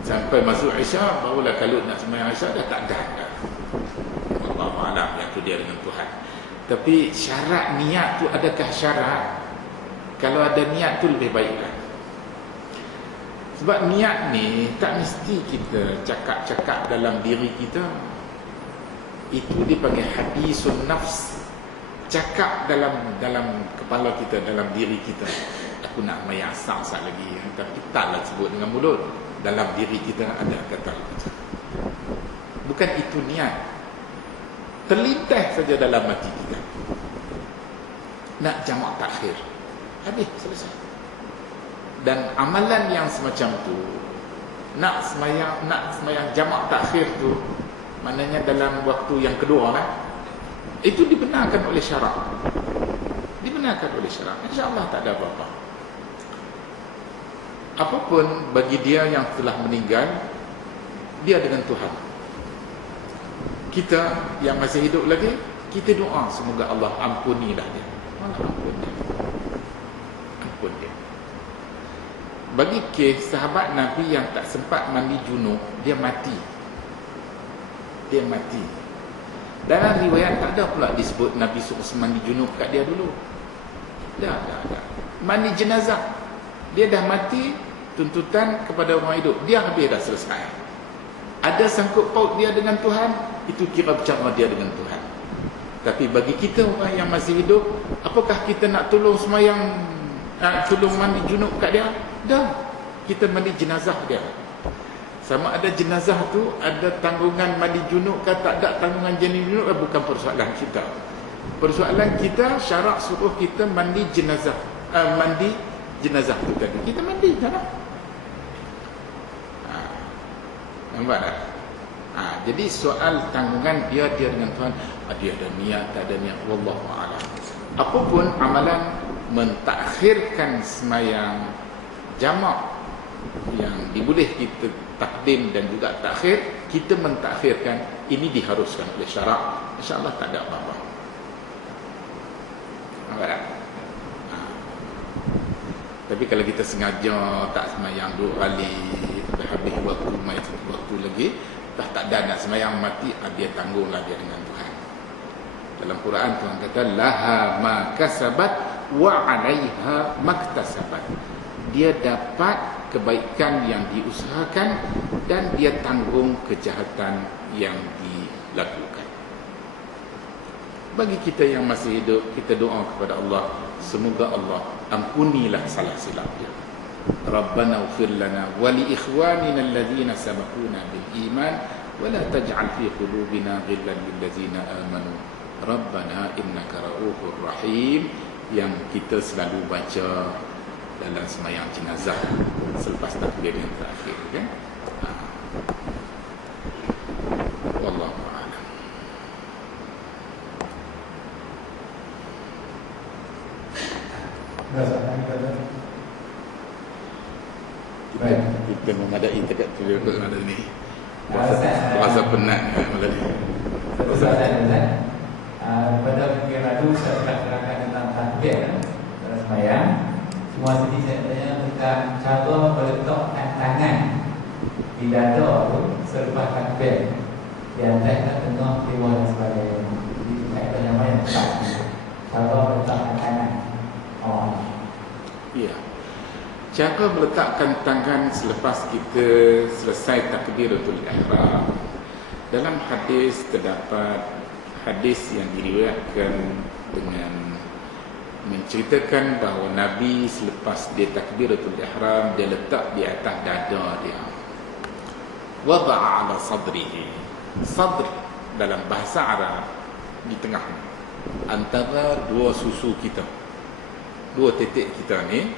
Sampai masuk Isya, barulah kalau nak sembahyang Isya dah tak ada. Wallahu a'lam, yang tu dia dengan Tuhan. Tapi syarat niat tu, adakah syarat? Kalau ada niat tu lebih baiklah. Sebab niat ni tak mesti kita cakap-cakap dalam diri kita. Itu dipanggil hadisun nafs. Cakap dalam kepala kita, dalam diri kita. Aku nak mayang sat lagi. Tapi taklah sebut dengan mulut. Dalam diri kita ada kata itu. Bukan itu niat. Terlintas saja dalam hati kita. Nak jamak takhir. Habis, selesai. Dan amalan yang semacam tu, nak semayang jamak takhir tu, maknanya dalam waktu yang kedua lah, itu dibenarkan oleh syarak. InsyaAllah tak ada apa-apa. Apapun bagi dia yang telah meninggal, dia dengan Tuhan. Kita yang masih hidup lagi, kita doa semoga Allah ampunilah dia. Allah ampun dia. Bagi kes sahabat Nabi yang tak sempat mandi junub, dia mati. Dalam riwayat tak ada pula disebut Nabi suruh mandi junub kat dia dulu. Dah. Mandi jenazah. Dia dah mati, tuntutan kepada orang hidup. Dia habis dah selesai. Ada sangkut paut dia dengan Tuhan, itu kira bercara dia dengan Tuhan. Tapi bagi kita orang yang masih hidup, apakah kita nak tolong semayang, tolong mandi junub kat dia? Dah. Kita mandi jenazah dia. Sama ada jenazah tu ada tanggungan mandi junub ke tak ada tanggungan mandi junub, bukan persoalan kita. Persoalan kita, syarak suruh kita mandi jenazah. Mandi jenazah tu tadi. Kita mandi tak ada. Nampak tak? Jadi soal tanggungan dia dengan Tuhan, dia ada niat, tak ada niat, wallahu a'lam. Apapun amalan mentakhirkan semayang jamak yang diboleh kita takdim dan juga takhir, kita mentakhirkan, ini diharuskan oleh syarak. InsyaAllah tak ada apa-apa. Nampak tak? Tapi kalau kita sengaja tak semayang 2 kali, dah habis waktu lagi, dah tak ada nak semayang, mati, dia tanggunglah dia dengan Tuhan. Dalam Quran Tuhan kata laha ma kasabat wa 'alaiha maktasabat. Dia dapat kebaikan yang diusahakan dan dia tanggung kejahatan yang dilakukan. Bagi kita yang masih hidup, kita doa kepada Allah, semoga Allah ampunilah salah silap dia. Rabbana ighfir lana wa li ikhwanina alladhina sabaquna bil iman wa la taj'al fi qulubina ghillan lil ladzina amanu Rabbana innaka ra'ufur rahim, yang kita selalu baca dalam sembahyang jenazah selepas takbir yang terakhir, kan? Wallahu a'lam. Baik. Kita memadai dekat tujuan malam ni. Rasa penat malam ni. Pada minggu lalu saya telah terangkan tentang takbir dalam sembahyang. Cuma tadi saya tanya tentang cara meletakkan tangan di dada tu selepas takbir. Di antara tengah dewa dan sebagainya. Jadi kita yang mana tak cara meletakkan tangan. Ya. Cara meletakkan tangan selepas kita selesai takbiratul ihram. Dalam hadis terdapat hadis yang diriwayatkan dengan menceritakan bahawa Nabi selepas dia takbiratul ihram, dia letak di atas dada dia. Wada'a ala sadrihi. Sadr dalam bahasa Arab di tengah, antara dua susu kita, dua titik kita ni,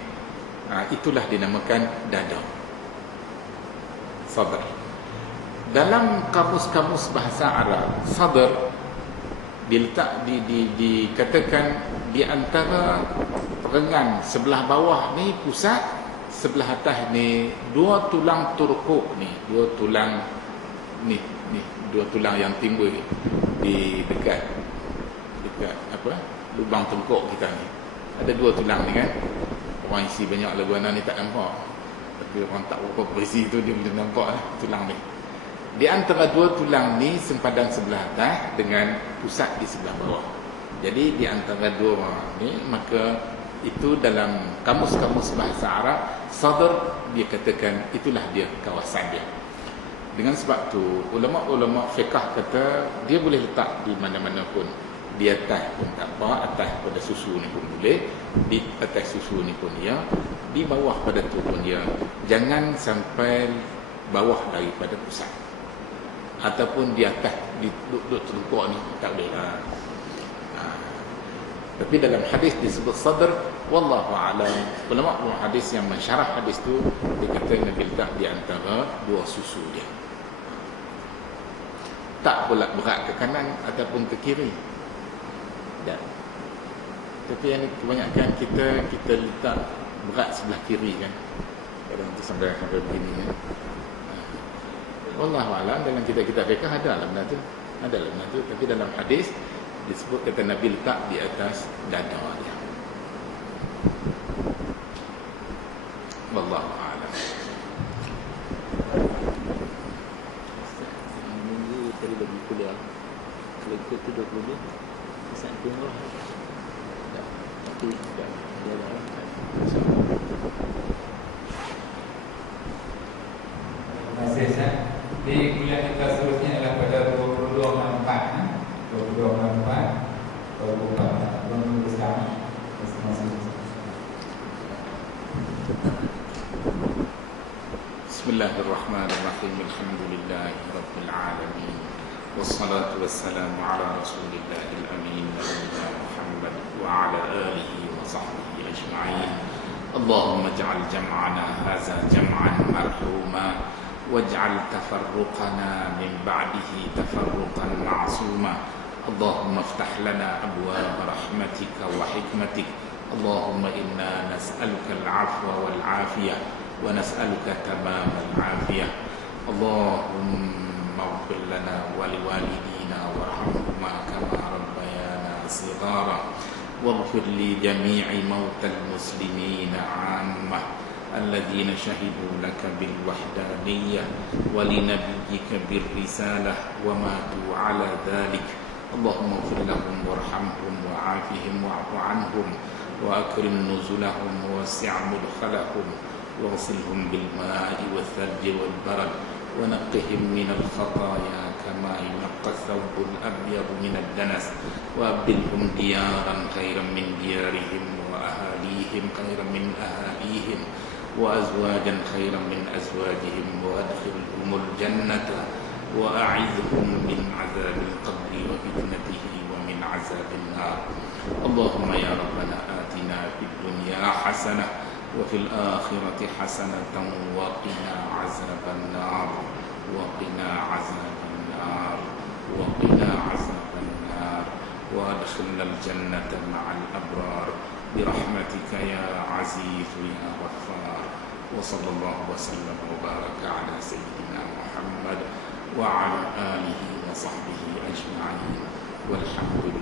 itulah dinamakan dada, sadr. Dalam kamus-kamus bahasa Arab, sadr diletak dikatakan di antara perenggan sebelah bawah ni pusat, sebelah atas ni dua tulang turkuk ni, dua tulang ni dua tulang yang timbul di dekat apa lubang tengkuk kita ni. Ada dua tulang ni kan. Orang isi banyak laguana ni tak nampak, tapi orang tak berapa berisi tu dia boleh nampak tulang ni. Di antara dua tulang ni sempadan sebelah atas dengan pusat di sebelah bawah. Jadi di antara dua ni, maka itu dalam kamus-kamus bahasa Arab, sadr dia katakan itulah dia kawasan dia. Dengan sebab tu ulama-ulama fiqh kata dia boleh letak di mana-mana pun. Di atas pun tak apa, atas pada susu ni pun boleh, di atas susu ni pun ya, di bawah pada tu pun ya. Jangan sampai bawah daripada pusat, ataupun di atas, di duduk tengkuk ni tak boleh. Tapi dalam hadis disebut sadr, wallahu a'lam. Ulama hadis yang mensyarah hadis tu dia kata Nabi letak di antara dua susu dia. Tak pula berat ke kanan ataupun ke kiri. Dan tapi yang kebanyakan kita letak berat sebelah kiri kan. Kadang tu sampai begini kan. Wallahu a'lam. Dalam kitab-kitab fiqh ada lah benda tu. Ada lah benda tu. Tapi dalam hadis disebut kata Nabi letak di atas dada dia. Wallahu a'lam. Minggu tadi bagi kuliah. Kalau ikut tu 20 dia. Kesan umrah. Tak. Tapi tak. Dia dah. Terima kasih Ustaz. Di kuliah kita seterusnya adalah pada 22 Maret 22 Maret 2024. Belum bersama. Terima kasih. Bismillahirrahmanirrahim. Alhamdulillahirabbil alamin. Wassalatu wassalamu ala Rasulillahil amin nabiyina Muhammad wa ala alihi wa sahbihi ajma'in. Allahumma ij'al jam'ana hadza jam'an marhuma waj'al tafarruqana min ba'dihi tafarruqan ma'suma. Allahumma iftah lana abwaab rahmatika wa hikmatik. Allahumma inna nas'aluka al-'afwa wal 'afiyah wa nas'aluka tamam al-'afiyah. Allahumma اغفر لنا ولوالدينا وارحمهما كما ربيانا صغارا واغفر لجميع موتى المسلمين عامة الذين شهدوا لك بالوحدانية ولنبيك بالرسالة وماتوا على ذلك. اللهم اغفر لهم وارحمهم وعافهم واعف عنهم وأكرم نزلهم ووسع مدخلهم واغسلهم بالماء والثلج والبرد ونقهم من الخطايا كما ينقى الثوب الأبيض من الدنس وأبدلهم ديارا خيرا من ديارهم وأهاليهم خيرا من أهاليهم وأزواجا خيرا من أزواجهم وأدخلهم الجنة وأعذهم من عذاب القبر وفتنته ومن عذاب النار. اللهم يا ربنا آتنا في الدنيا حسنة وفي الآخرة حسنة وقنا عذاب النار وقنا عذاب النار وقنا عذاب النار وادخلنا الجنة مع الأبرار برحمتك يا عزيز يا غفار. وصلى الله وسلم وبارك على سيدنا محمد وعلى آله وصحبه أجمعين والحمد لله.